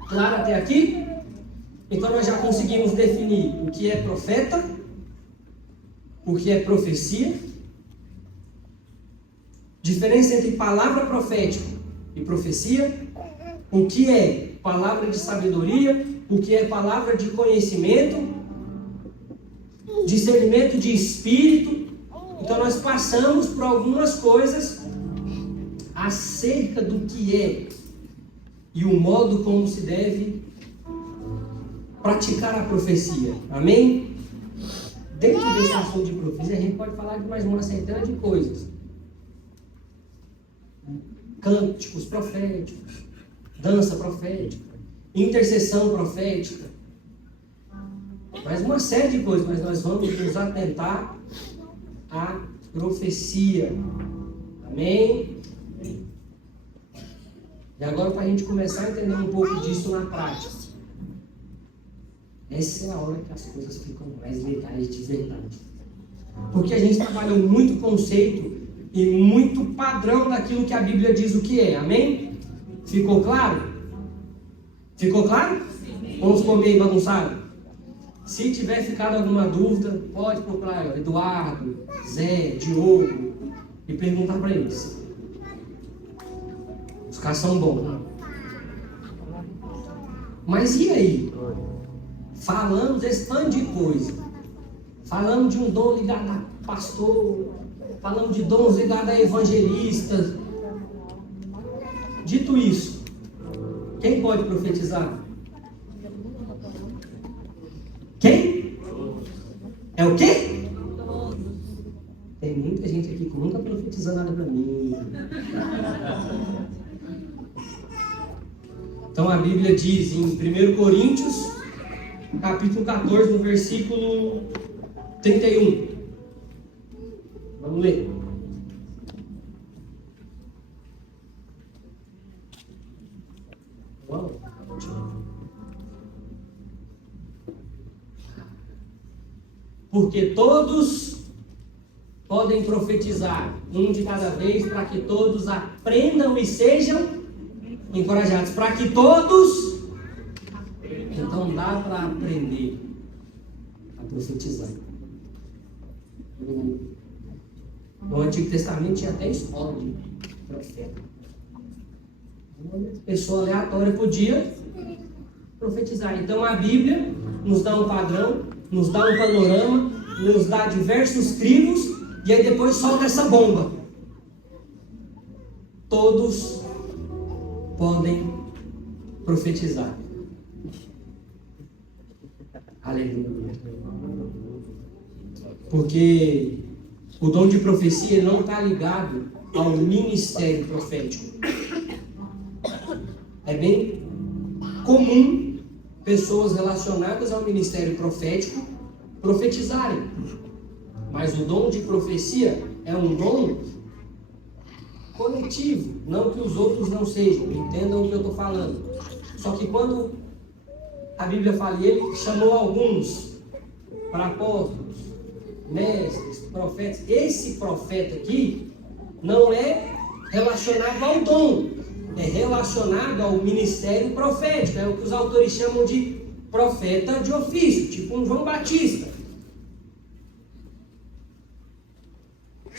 Claro até aqui? Então nós já conseguimos definir o que é profeta, o que é profecia, diferença entre palavra profética e profecia, o que é palavra de sabedoria, o que é palavra de conhecimento, discernimento de espírito. Então nós passamos por algumas coisas acerca do que é e o modo como se deve praticar a profecia. Amém? Dentro desse assunto de profecia, a gente pode falar de mais uma centena de coisas. Cânticos proféticos, dança profética, intercessão profética, mais uma série de coisas, mas nós vamos nos atentar à profecia. Amém? E agora, para a gente começar a entender um pouco disso na prática, essa é a hora que as coisas ficam mais legais de verdade. Porque a gente trabalhou muito conceito e muito padrão daquilo que a Bíblia diz o que é. Amém? Ficou claro? Ficou claro? Vamos comer bagunçado? Se tiver ficado alguma dúvida, pode procurar Eduardo, Zé, Diogo e perguntar para eles. Os caras são bons, né? Mas e aí? Falamos desse tanto de coisa. Falamos de um dom ligado a pastor. Falamos de dons ligados a evangelistas. Dito isso, quem pode profetizar? Quem? É o quê? Tem muita gente aqui que nunca profetizou nada para mim. Então a Bíblia diz em 1 Coríntios, capítulo 14, no versículo 31. Vamos ler. Porque todos podem profetizar, um de cada vez, para que todos aprendam e sejam encorajados. Para que todos... Então dá para aprender a profetizar. No Antigo Testamento tinha até escola de profeta. Uma pessoa aleatória podia profetizar. Então a Bíblia nos dá um padrão, nos dá um panorama, nos dá diversos crivos, e aí depois solta essa bomba. Todos podem profetizar. Aleluia. Porque o dom de profecia não está ligado ao ministério profético. É bem comum pessoas relacionadas ao ministério profético profetizarem. Mas o dom de profecia é um dom coletivo. Não que os outros não sejam. Entendam o que eu estou falando. Só que quando a Bíblia fala, e ele chamou alguns para apóstolos, mestres, profetas. Esse profeta aqui não é relacionado ao dom, é relacionado ao ministério profético. É o que os autores chamam de profeta de ofício, tipo um João Batista.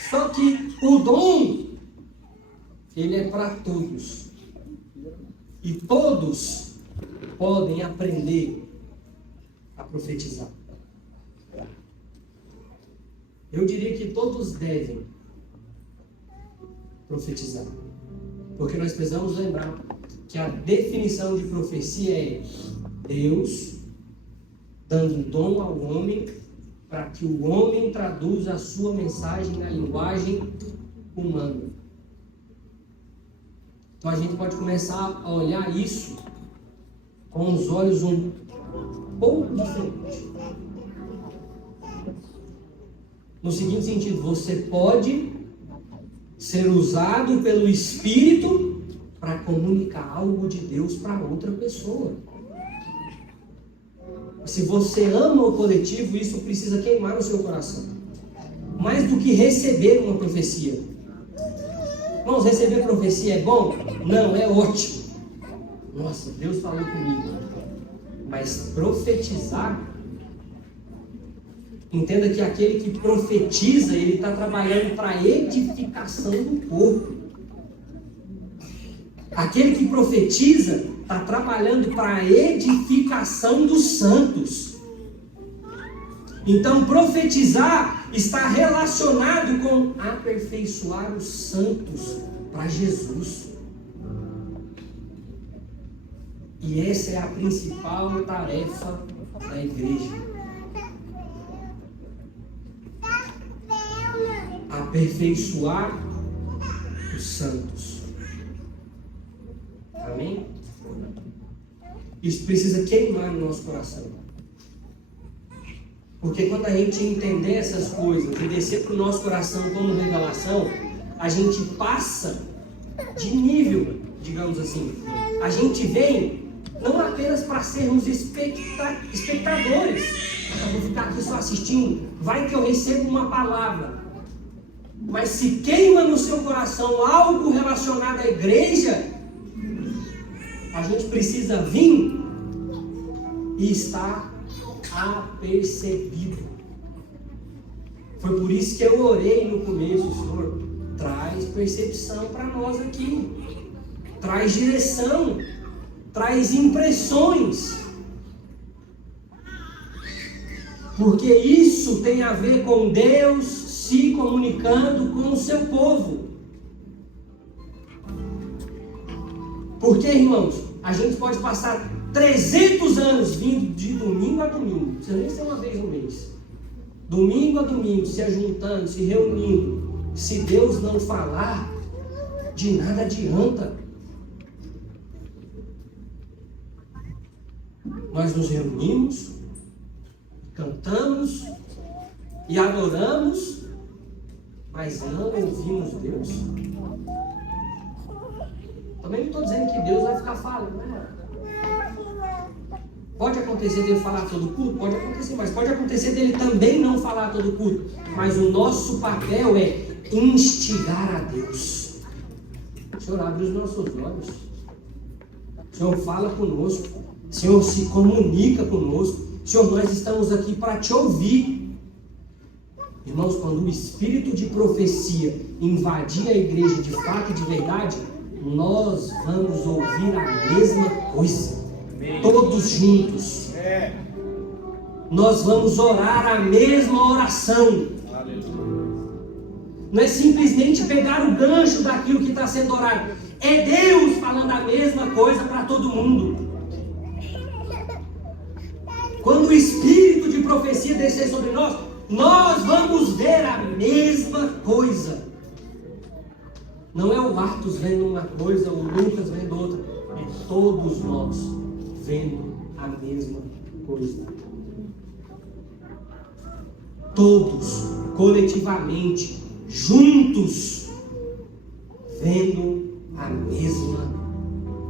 Só que o dom ele é para todos. E todos podem aprender a profetizar. Eu diria que todos devem profetizar. Porque nós precisamos lembrar que a definição de profecia é Deus dando um dom ao homem para que o homem traduza a sua mensagem na linguagem humana. Então a gente pode começar a olhar isso com os olhos um pouco diferentes. No seguinte sentido, você pode ser usado pelo Espírito para comunicar algo de Deus para outra pessoa. Se você ama o coletivo, isso precisa queimar no seu coração. Mais do que receber uma profecia. Irmãos, receber profecia é bom? Não, é ótimo. Nossa, Deus falou comigo. Mas profetizar, entenda que aquele que profetiza, ele está trabalhando para a edificação do corpo. Aquele que profetiza está trabalhando para a edificação dos santos. Então, profetizar está relacionado com aperfeiçoar os santos para Jesus. E essa é a principal tarefa da igreja. Aperfeiçoar os santos. Amém? Isso precisa queimar no nosso coração. Porque quando a gente entender essas coisas e descer para o nosso coração como revelação, a gente passa de nível, digamos assim. A gente vem não apenas para sermos espectadores. Eu vou ficar aqui só assistindo. Vai que eu recebo uma palavra. Mas se queima no seu coração algo relacionado à igreja, a gente precisa vir e estar apercebido. Foi por isso que eu orei no começo, Senhor, traz percepção para nós aqui, traz direção, traz impressões, porque isso tem a ver com Deus se comunicando com o seu povo. Porque, irmãos, a gente pode passar 300 anos vindo de domingo a domingo, não precisa nem ser uma vez no mês, domingo a domingo, se ajuntando, se reunindo. Se Deus não falar, de nada adianta. Nós nos reunimos, cantamos e adoramos, mas não ouvimos Deus. Também não estou dizendo que Deus vai ficar falando, né? Pode acontecer dele falar todo culto? Pode acontecer, mas pode acontecer dele também não falar todo culto. Mas o nosso papel é instigar a Deus. O Senhor abre os nossos olhos. O Senhor fala conosco. O Senhor se comunica conosco. Senhor, nós estamos aqui para te ouvir. Irmãos, quando o espírito de profecia invadir a igreja de fato e de verdade, nós vamos ouvir a mesma coisa. Todos juntos. Nós vamos orar a mesma oração. Não é simplesmente pegar o gancho daquilo que está sendo orado. É Deus falando a mesma coisa para todo mundo. Quando o espírito de profecia descer sobre nós, nós vamos ver a mesma coisa. Não é o Atos vendo uma coisa, o Lucas vendo outra. É todos nós vendo a mesma coisa. Todos, coletivamente, juntos, vendo a mesma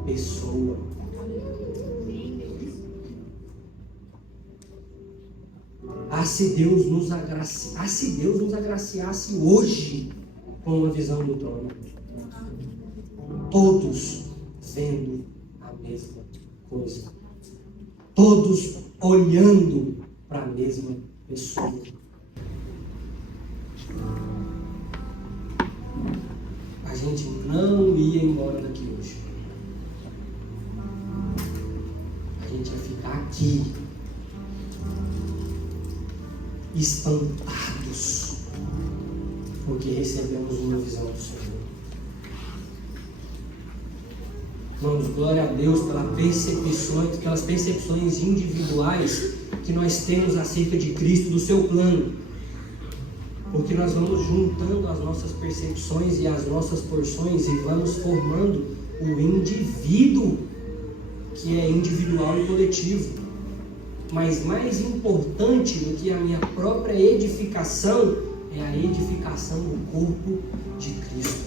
pessoa. Se Deus nos agraciasse hoje com uma visão do trono. Todos vendo a mesma coisa. Todos olhando para a mesma pessoa. A a gente não ia embora daqui hoje. A gente ia ficar aqui, espantados, porque recebemos uma visão do Senhor. Irmãos, glória a Deus pelas percepções individuais que nós temos acerca de Cristo, do seu plano. Porque nós vamos juntando as nossas percepções e as nossas porções e vamos formando o indivíduo, que é individual e coletivo. Mas mais importante do que a minha própria edificação é a edificação do corpo de Cristo.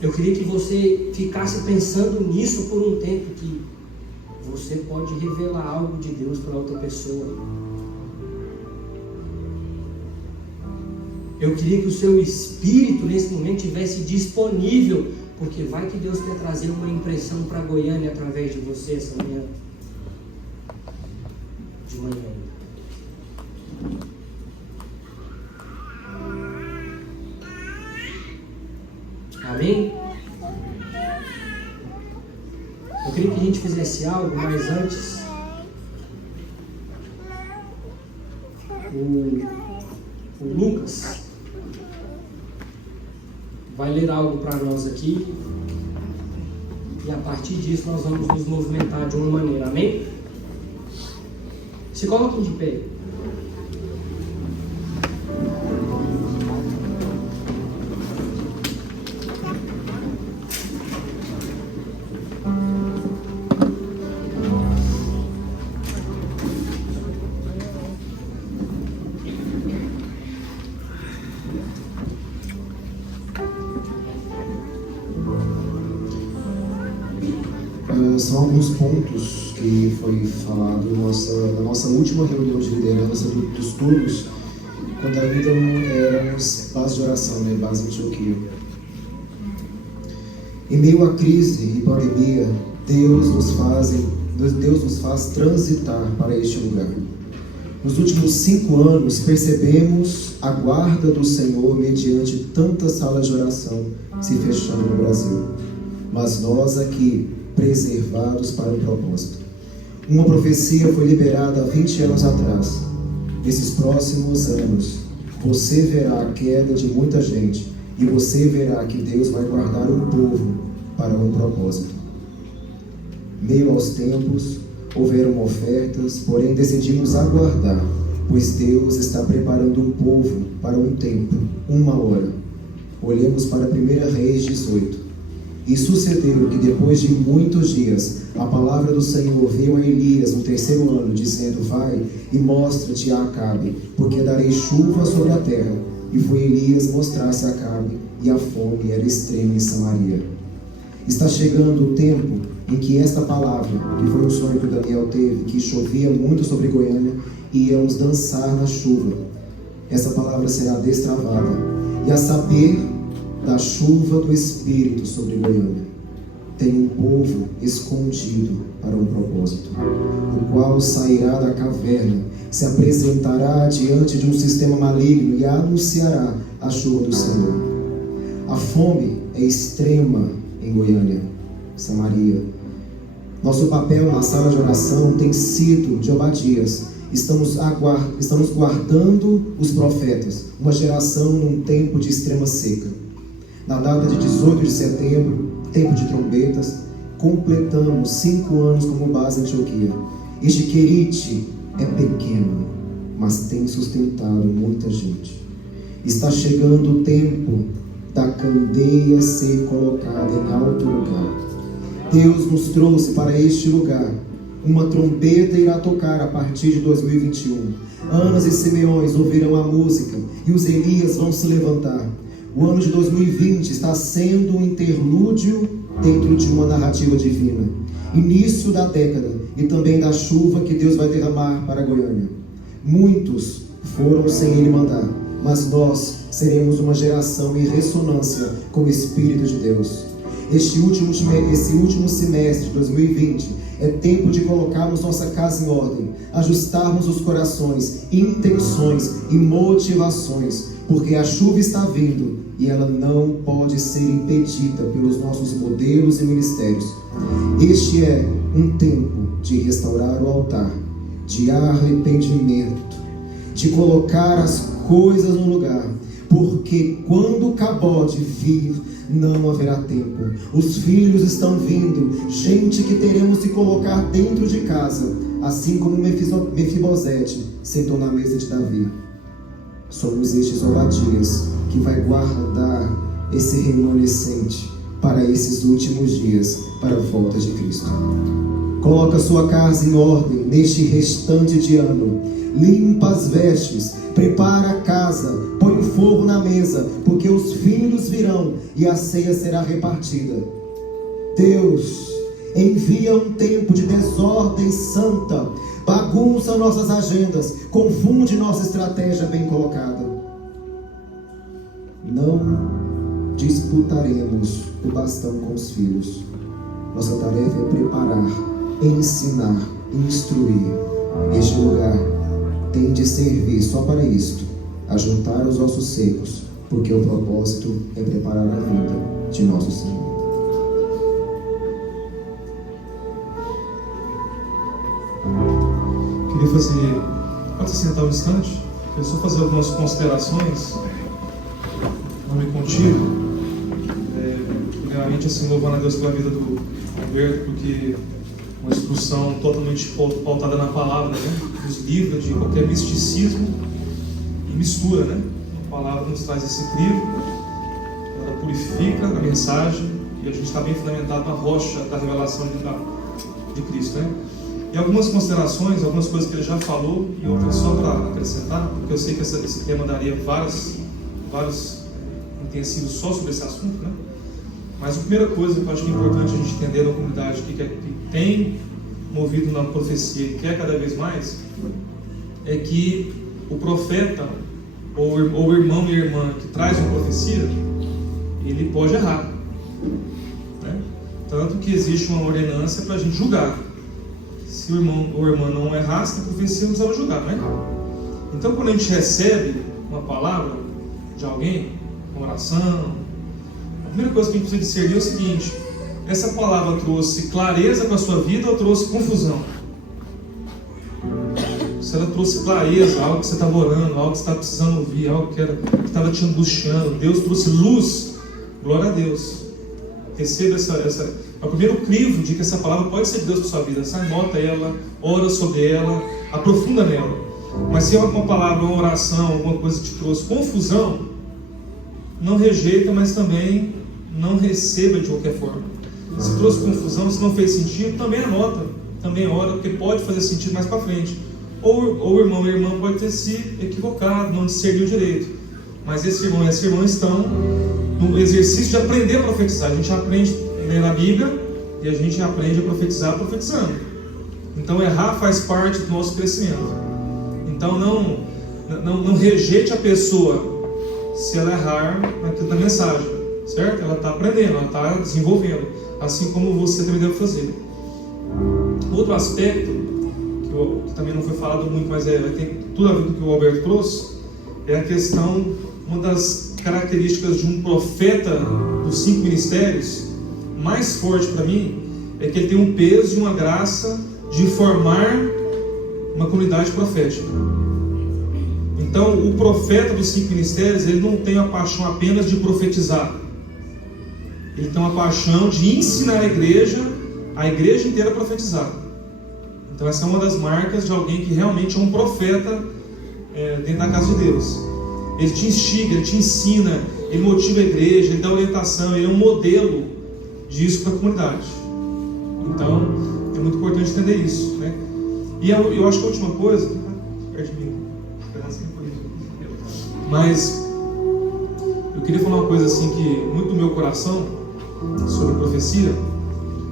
Eu queria que você ficasse pensando nisso por um tempo, que você pode revelar algo de Deus para outra pessoa. Eu queria que o seu espírito nesse momento estivesse disponível, porque vai que Deus quer trazer uma impressão para Goiânia através de você essa manhã. De manhã ainda. Amém? Eu queria que a gente fizesse algo, mas antes o Lucas vai ler algo para nós aqui, e a partir disso nós vamos nos movimentar de uma maneira. Amém? Se coloquem de pé. São alguns pontos que foi falado na nossa última reunião de liderança dos turnos, quando ainda não éramos base de oração, né? Base Antioquia. Em meio à crise e pandemia, Deus nos faz transitar para este lugar. Nos últimos 5 anos, percebemos a guarda do Senhor mediante tantas salas de oração se fechando no Brasil. Mas nós aqui, preservados para um propósito. Uma profecia foi liberada há 20 anos atrás. Nesses próximos anos, você verá a queda de muita gente e você verá que Deus vai guardar um povo para um propósito. Meio aos tempos, houveram ofertas, porém decidimos aguardar, pois Deus está preparando um povo para um tempo, uma hora. Olhemos para 1 Reis 18. E sucedeu que depois de muitos dias, a palavra do Senhor veio a Elias no 3º ano, dizendo: vai e mostra-te a Acabe, porque darei chuva sobre a terra. E foi Elias mostrar-se a Acabe, e a fome era extrema em Samaria. Está chegando o tempo em que esta palavra, que foi um sonho que Daniel teve, que chovia muito sobre Goiânia, e íamos dançar na chuva. Essa palavra será destravada, e a saber da chuva do Espírito sobre Goiânia, tem um povo escondido para um propósito, o qual sairá da caverna, se apresentará diante de um sistema maligno e anunciará a chuva do Senhor. A fome é extrema em Goiânia, Samaria. Nosso papel na sala de oração tem sido de Obadias. Estamos guardando os profetas, uma geração num tempo de extrema seca. Na data de 18 de setembro, tempo de trombetas, completamos 5 anos como base Antioquia. Este Querite é pequeno, mas tem sustentado muita gente. Está chegando o tempo da candeia ser colocada em alto lugar. Deus nos trouxe para este lugar. Uma trombeta irá tocar a partir de 2021. Anas e Simeões ouvirão a música e os Elias vão se levantar. O ano de 2020 está sendo um interlúdio dentro de uma narrativa divina. Início da década e também da chuva que Deus vai derramar para Goiânia. Muitos foram sem Ele mandar, mas nós seremos uma geração em ressonância com o Espírito de Deus. Esse último semestre de 2020 é tempo de colocarmos nossa casa em ordem, ajustarmos os corações, intenções e motivações, porque a chuva está vindo e ela não pode ser impedida pelos nossos modelos e ministérios. Este é um tempo de restaurar o altar, de arrependimento, de colocar as coisas no lugar, porque quando o cavode vir, não haverá tempo. Os filhos estão vindo, gente que teremos que colocar dentro de casa, assim como Mefibosete sentou na mesa de Davi. Somos estes oradinhas que vai guardar esse remanescente para esses últimos dias, para a volta de Cristo. Coloca sua casa em ordem neste restante de ano. Limpa as vestes, prepara a casa, põe o fogo na mesa, porque os filhos virão e a ceia será repartida. Deus envia um tempo de desordem santa, bagunça nossas agendas, confunde nossa estratégia bem colocada. Não disputaremos o bastão com os filhos. Nossa tarefa é preparar, ensinar, instruir. Este lugar tem de servir só para isto, ajuntar os ossos secos, porque o propósito é preparar a vida de nosso Senhor. Queria fazer, pode se sentar um instante? Queria só fazer algumas considerações, não me contigo. Primeiramente, assim, louvando a Deus pela vida do Alberto, porque uma instrução totalmente pautada na palavra, né? Nos livra de qualquer misticismo e mistura, né? A palavra nos traz esse crivo, ela purifica a mensagem e a gente está bem fundamentado na rocha da revelação de Cristo, né? E algumas considerações, algumas coisas que ele já falou e outras só para acrescentar, porque eu sei que esse tema daria vários intensivos só sobre esse assunto, né? Mas a primeira coisa que eu acho que é importante a gente entender na comunidade que tem movido na profecia e quer cada vez mais, é que o profeta ou o irmão e irmã que traz uma profecia, ele pode errar, né? Tanto que existe uma ordenância para a gente julgar. Se o irmão ou a irmã não errasse na profecia, não precisava julgar, né? Então, quando a gente recebe uma palavra de alguém, uma oração, a primeira coisa que a gente precisa discernir é o seguinte: essa palavra trouxe clareza para a sua vida ou trouxe confusão? Se ela trouxe clareza, algo que você estava orando, algo que você estava precisando ouvir, algo que estava te angustiando, Deus trouxe luz, glória a Deus. Receba é o primeiro crivo de que essa palavra pode ser de Deus para a sua vida. Você anota ela, ora sobre ela, aprofunda nela. Mas se é uma palavra, uma oração, alguma coisa que te trouxe confusão, não rejeita, mas também não receba de qualquer forma. Se trouxe confusão, se não fez sentido, também anota, também ora, porque pode fazer sentido mais para frente. Ou o irmão e a irmã pode ter se equivocado, não discerniu direito. Mas esse irmão e essa irmã estão no exercício de aprender a profetizar. A gente aprende lendo a Bíblia e a gente aprende a profetizar profetizando. Então errar faz parte do nosso crescimento. Então não rejeite a pessoa se ela errar naquilo da mensagem, certo? Ela está aprendendo, ela está desenvolvendo, assim como você também deve fazer. Outro aspecto que também não foi falado muito, mas tem tudo a ver com o que o Alberto trouxe, é a questão, uma das características de um profeta dos 5 ministérios mais forte para mim, é que ele tem um peso e uma graça de formar uma comunidade profética. Então, o profeta dos 5 ministérios, ele não tem a paixão apenas de profetizar. Ele tem uma paixão de ensinar a igreja inteira a profetizar. Então, essa é uma das marcas de alguém que realmente é um profeta dentro da casa de Deus. Ele te instiga, ele te ensina, ele motiva a igreja, ele dá orientação, ele é um modelo disso para a comunidade. Então, é muito importante entender isso, né? E eu acho que a última coisa, perto de mim, mas eu queria falar uma coisa assim que muito do meu coração sobre profecia,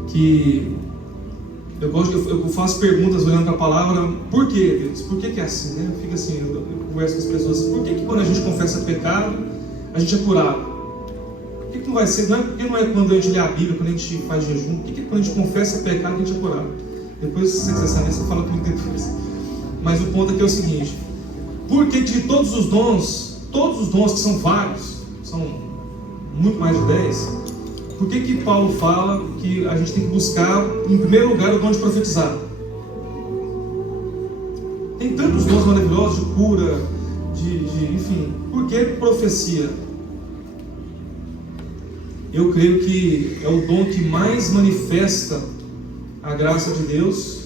que eu faço perguntas olhando para a palavra. Por que, Deus? Por que é assim, né? Eu fico assim, eu converso com as pessoas assim, por que quando a gente confessa pecado a gente é curado? Por que não vai ser? Por que não é quando a gente lê a Bíblia, quando a gente faz jejum? Por que quando a gente confessa pecado a gente é curado? Depois, se você quiser saber, você fala comigo depois. Mas o ponto aqui é o seguinte: por que de todos os dons todos os dons, que são vários, são muito mais de 10, por que Paulo fala que a gente tem que buscar, em primeiro lugar, o dom de profetizar? Tem tantos dons maravilhosos de cura, enfim, por que profecia? Eu creio que é o dom que mais manifesta a graça de Deus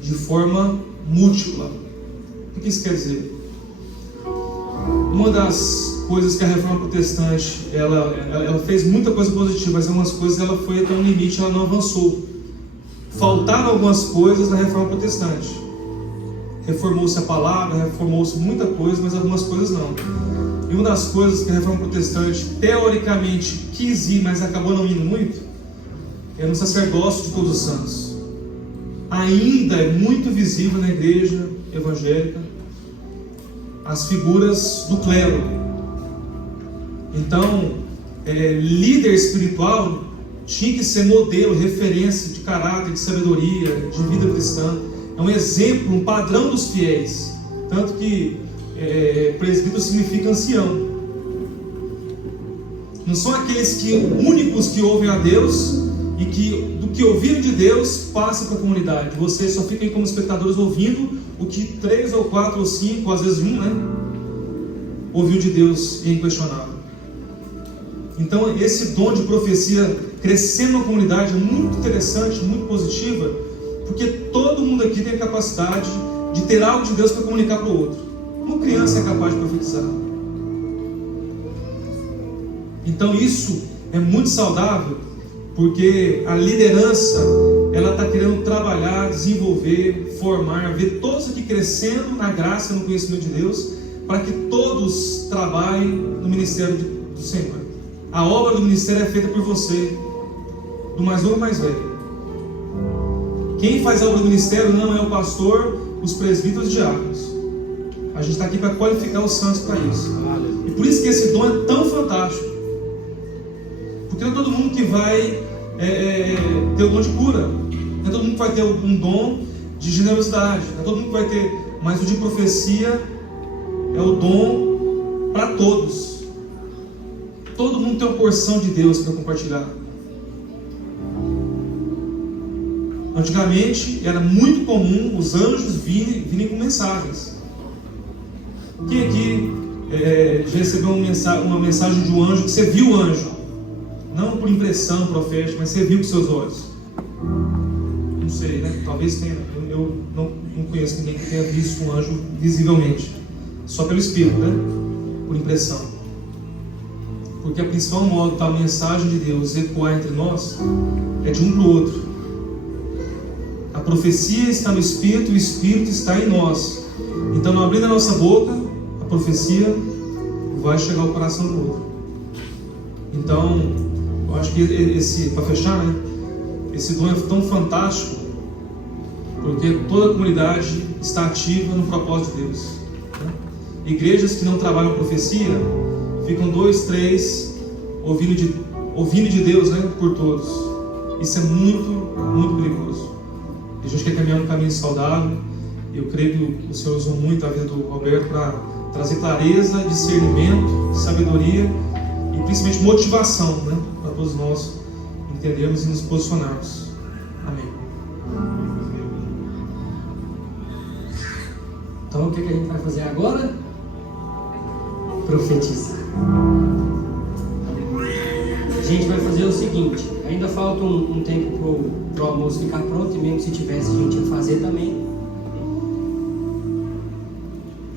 de forma múltipla. O que isso quer dizer? Uma das coisas que a Reforma Protestante, ela fez muita coisa positiva, mas algumas coisas ela foi até um limite, ela não avançou. Faltaram algumas coisas na Reforma Protestante. Reformou-se a palavra, reformou-se muita coisa, mas algumas coisas não. E uma das coisas que a Reforma Protestante teoricamente quis ir, mas acabou não indo muito, é no sacerdócio de todos os santos. Ainda é muito visível na igreja evangélica as figuras do clero. Então, líder espiritual tinha que ser modelo, referência de caráter, de sabedoria, de vida cristã. É um exemplo, um padrão dos fiéis. Tanto que presbítero significa ancião. Não são aqueles únicos que ouvem a Deus e que do que ouviram de Deus passam para a comunidade. Vocês só ficam como espectadores ouvindo o que 3 ou 4 ou 5, às vezes 1, ouviu de Deus e é inquestionável. Então esse dom de profecia crescendo na comunidade é muito interessante, muito positiva, porque todo mundo aqui tem a capacidade de ter algo de Deus para comunicar para o outro. Uma criança é capaz de profetizar. Então isso é muito saudável, porque a liderança ela está querendo trabalhar, desenvolver, formar, ver todos aqui crescendo na graça e no conhecimento de Deus, para que todos trabalhem no ministério do Senhor. A obra do ministério é feita por você, do mais novo ao mais velho. Quem faz a obra do ministério não é o pastor, os presbíteros e os diáconos. A gente está aqui para qualificar os santos para isso. E por isso que esse dom é tão fantástico. Porque não é todo mundo que vai ter o dom de cura. Não é todo mundo que vai ter um dom de generosidade. Não é todo mundo que vai ter. Mas o de profecia é o dom para todos. Todo mundo tem uma porção de Deus para compartilhar. Antigamente era muito comum os anjos virem com mensagens. Quem aqui já recebeu uma mensagem de um anjo que você viu o anjo? Não por impressão profética, mas você viu com seus olhos. Não sei, né? Talvez tenha. Eu não conheço ninguém que tenha visto um anjo visivelmente. Só pelo Espírito, né? Por impressão. Porque a principal modo da mensagem de Deus ecoar entre nós é de um para o outro. A profecia está no Espírito e o Espírito está em nós. Então, não abrindo a nossa boca, a profecia vai chegar ao coração do outro. Então, eu acho que para fechar, né? Esse dom é tão fantástico, porque toda a comunidade está ativa no propósito de Deus. Né? Igrejas que não trabalham profecia ficam 2, 3 ouvindo de Deus, né? Por todos. Isso é muito, muito perigoso. A gente quer caminhar um caminho saudável. Eu creio que o Senhor usou muito a vida do Roberto para trazer clareza, discernimento, sabedoria e principalmente motivação, né? Para todos nós entendermos e nos posicionarmos. Amém. Então o que a gente vai fazer agora? Profetizar. A gente vai fazer o seguinte: ainda falta um tempo para o almoço ficar pronto, e mesmo se tivesse a gente ia fazer também.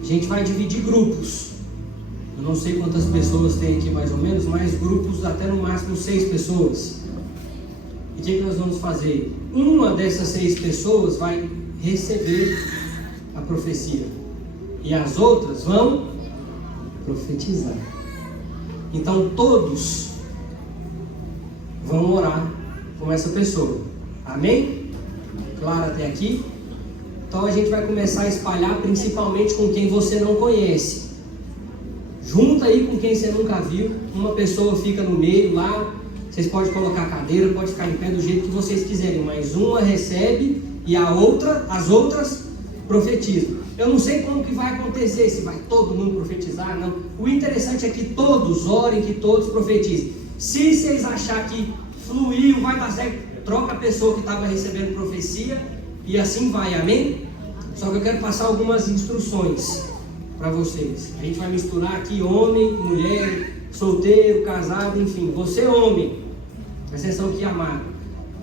A gente vai dividir grupos. Eu não sei quantas pessoas tem aqui mais ou menos, mas grupos até no máximo 6 pessoas. E o que nós vamos fazer? Uma dessas 6 pessoas vai receber a profecia e as outras vão profetizar. Então todos vão orar com essa pessoa. Amém? Claro até aqui? Então a gente vai começar a espalhar principalmente com quem você não conhece. Junta aí com quem você nunca viu. Uma pessoa fica no meio lá. Vocês podem colocar a cadeira, pode ficar em pé do jeito que vocês quiserem, mas uma recebe e as outras profetiza. Eu não sei como que vai acontecer, se vai todo mundo profetizar, não. O interessante é que todos orem, que todos profetizem. Se vocês acharem que fluiu, vai dar certo, troca a pessoa que estava recebendo profecia e assim vai, amém? Só que eu quero passar algumas instruções para vocês. A gente vai misturar aqui homem, mulher, solteiro, casado, enfim. Você homem, presta atenção aqui, amado,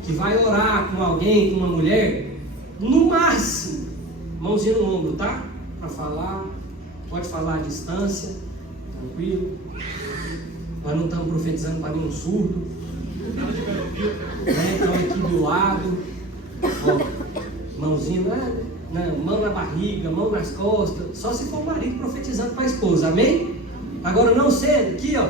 que vai orar com alguém, com uma mulher, no máximo, mãozinha no ombro, tá? Para falar, pode falar à distância, tranquilo. Nós não estamos profetizando para nenhum surdo. Estão aqui do lado, ó, mãozinha, mão na barriga, mão nas costas, só se for o marido profetizando para a esposa, amém? Agora não cedo, aqui ó,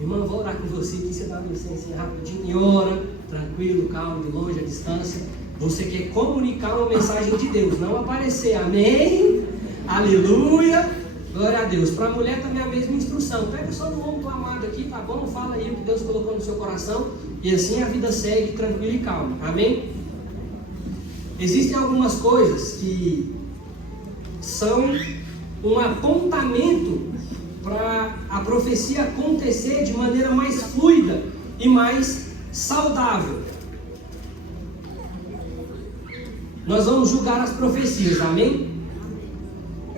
irmão, vou orar com você aqui, você dá uma licença rapidinho e ora, tranquilo, calmo, de longe, à distância. Você quer comunicar uma mensagem de Deus, não aparecer, amém? Aleluia, glória a Deus. Para a mulher também é a mesma instrução, pega só no ombro do amado aqui, tá bom? Fala aí o que Deus colocou no seu coração e assim a vida segue tranquila e calma, amém? Existem algumas coisas que são um apontamento para a profecia acontecer de maneira mais fluida e mais saudável. Nós vamos julgar as profecias, amém?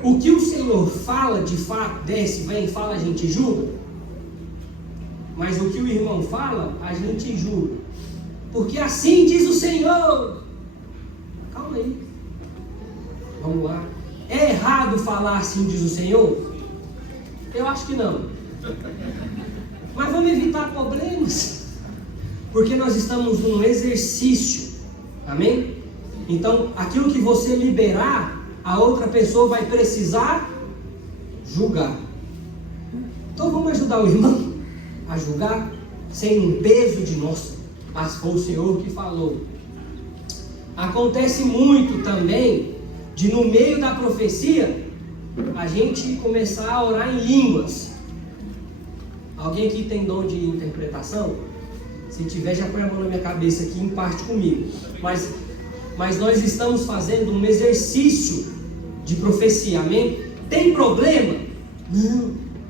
O que o Senhor fala, de fato, desce, vem, fala, a gente julga. Mas o que o irmão fala, a gente julga. Porque assim diz o Senhor. Calma aí. Vamos lá. É errado falar assim diz o Senhor? Eu acho que não. Mas vamos evitar problemas. Porque nós estamos num exercício. Amém? Então, aquilo que você liberar, a outra pessoa vai precisar julgar. Então vamos ajudar o irmão a julgar sem um peso de nossa, mas foi o Senhor que falou. Acontece muito também de no meio da profecia a gente começar a orar em línguas. Alguém aqui tem dom de interpretação? Se tiver, já põe a mão na minha cabeça aqui em parte comigo. Mas nós estamos fazendo um exercício de profecia, amém? Tem problema?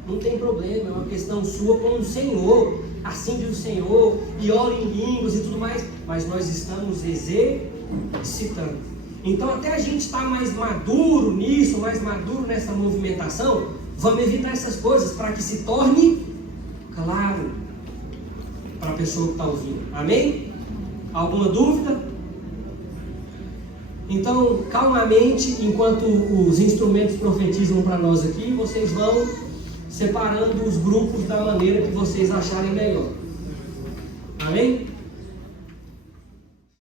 Não tem problema, é uma questão sua com o Senhor, assim diz o Senhor, e ora em línguas e tudo mais, mas nós estamos exercitando. Então até a gente estar mais maduro nisso, mais maduro nessa movimentação, vamos evitar essas coisas para que se torne claro para a pessoa que está ouvindo, amém? Alguma dúvida? Então, calmamente, enquanto os instrumentos profetizam para nós aqui, vocês vão separando os grupos da maneira que vocês acharem melhor. Amém?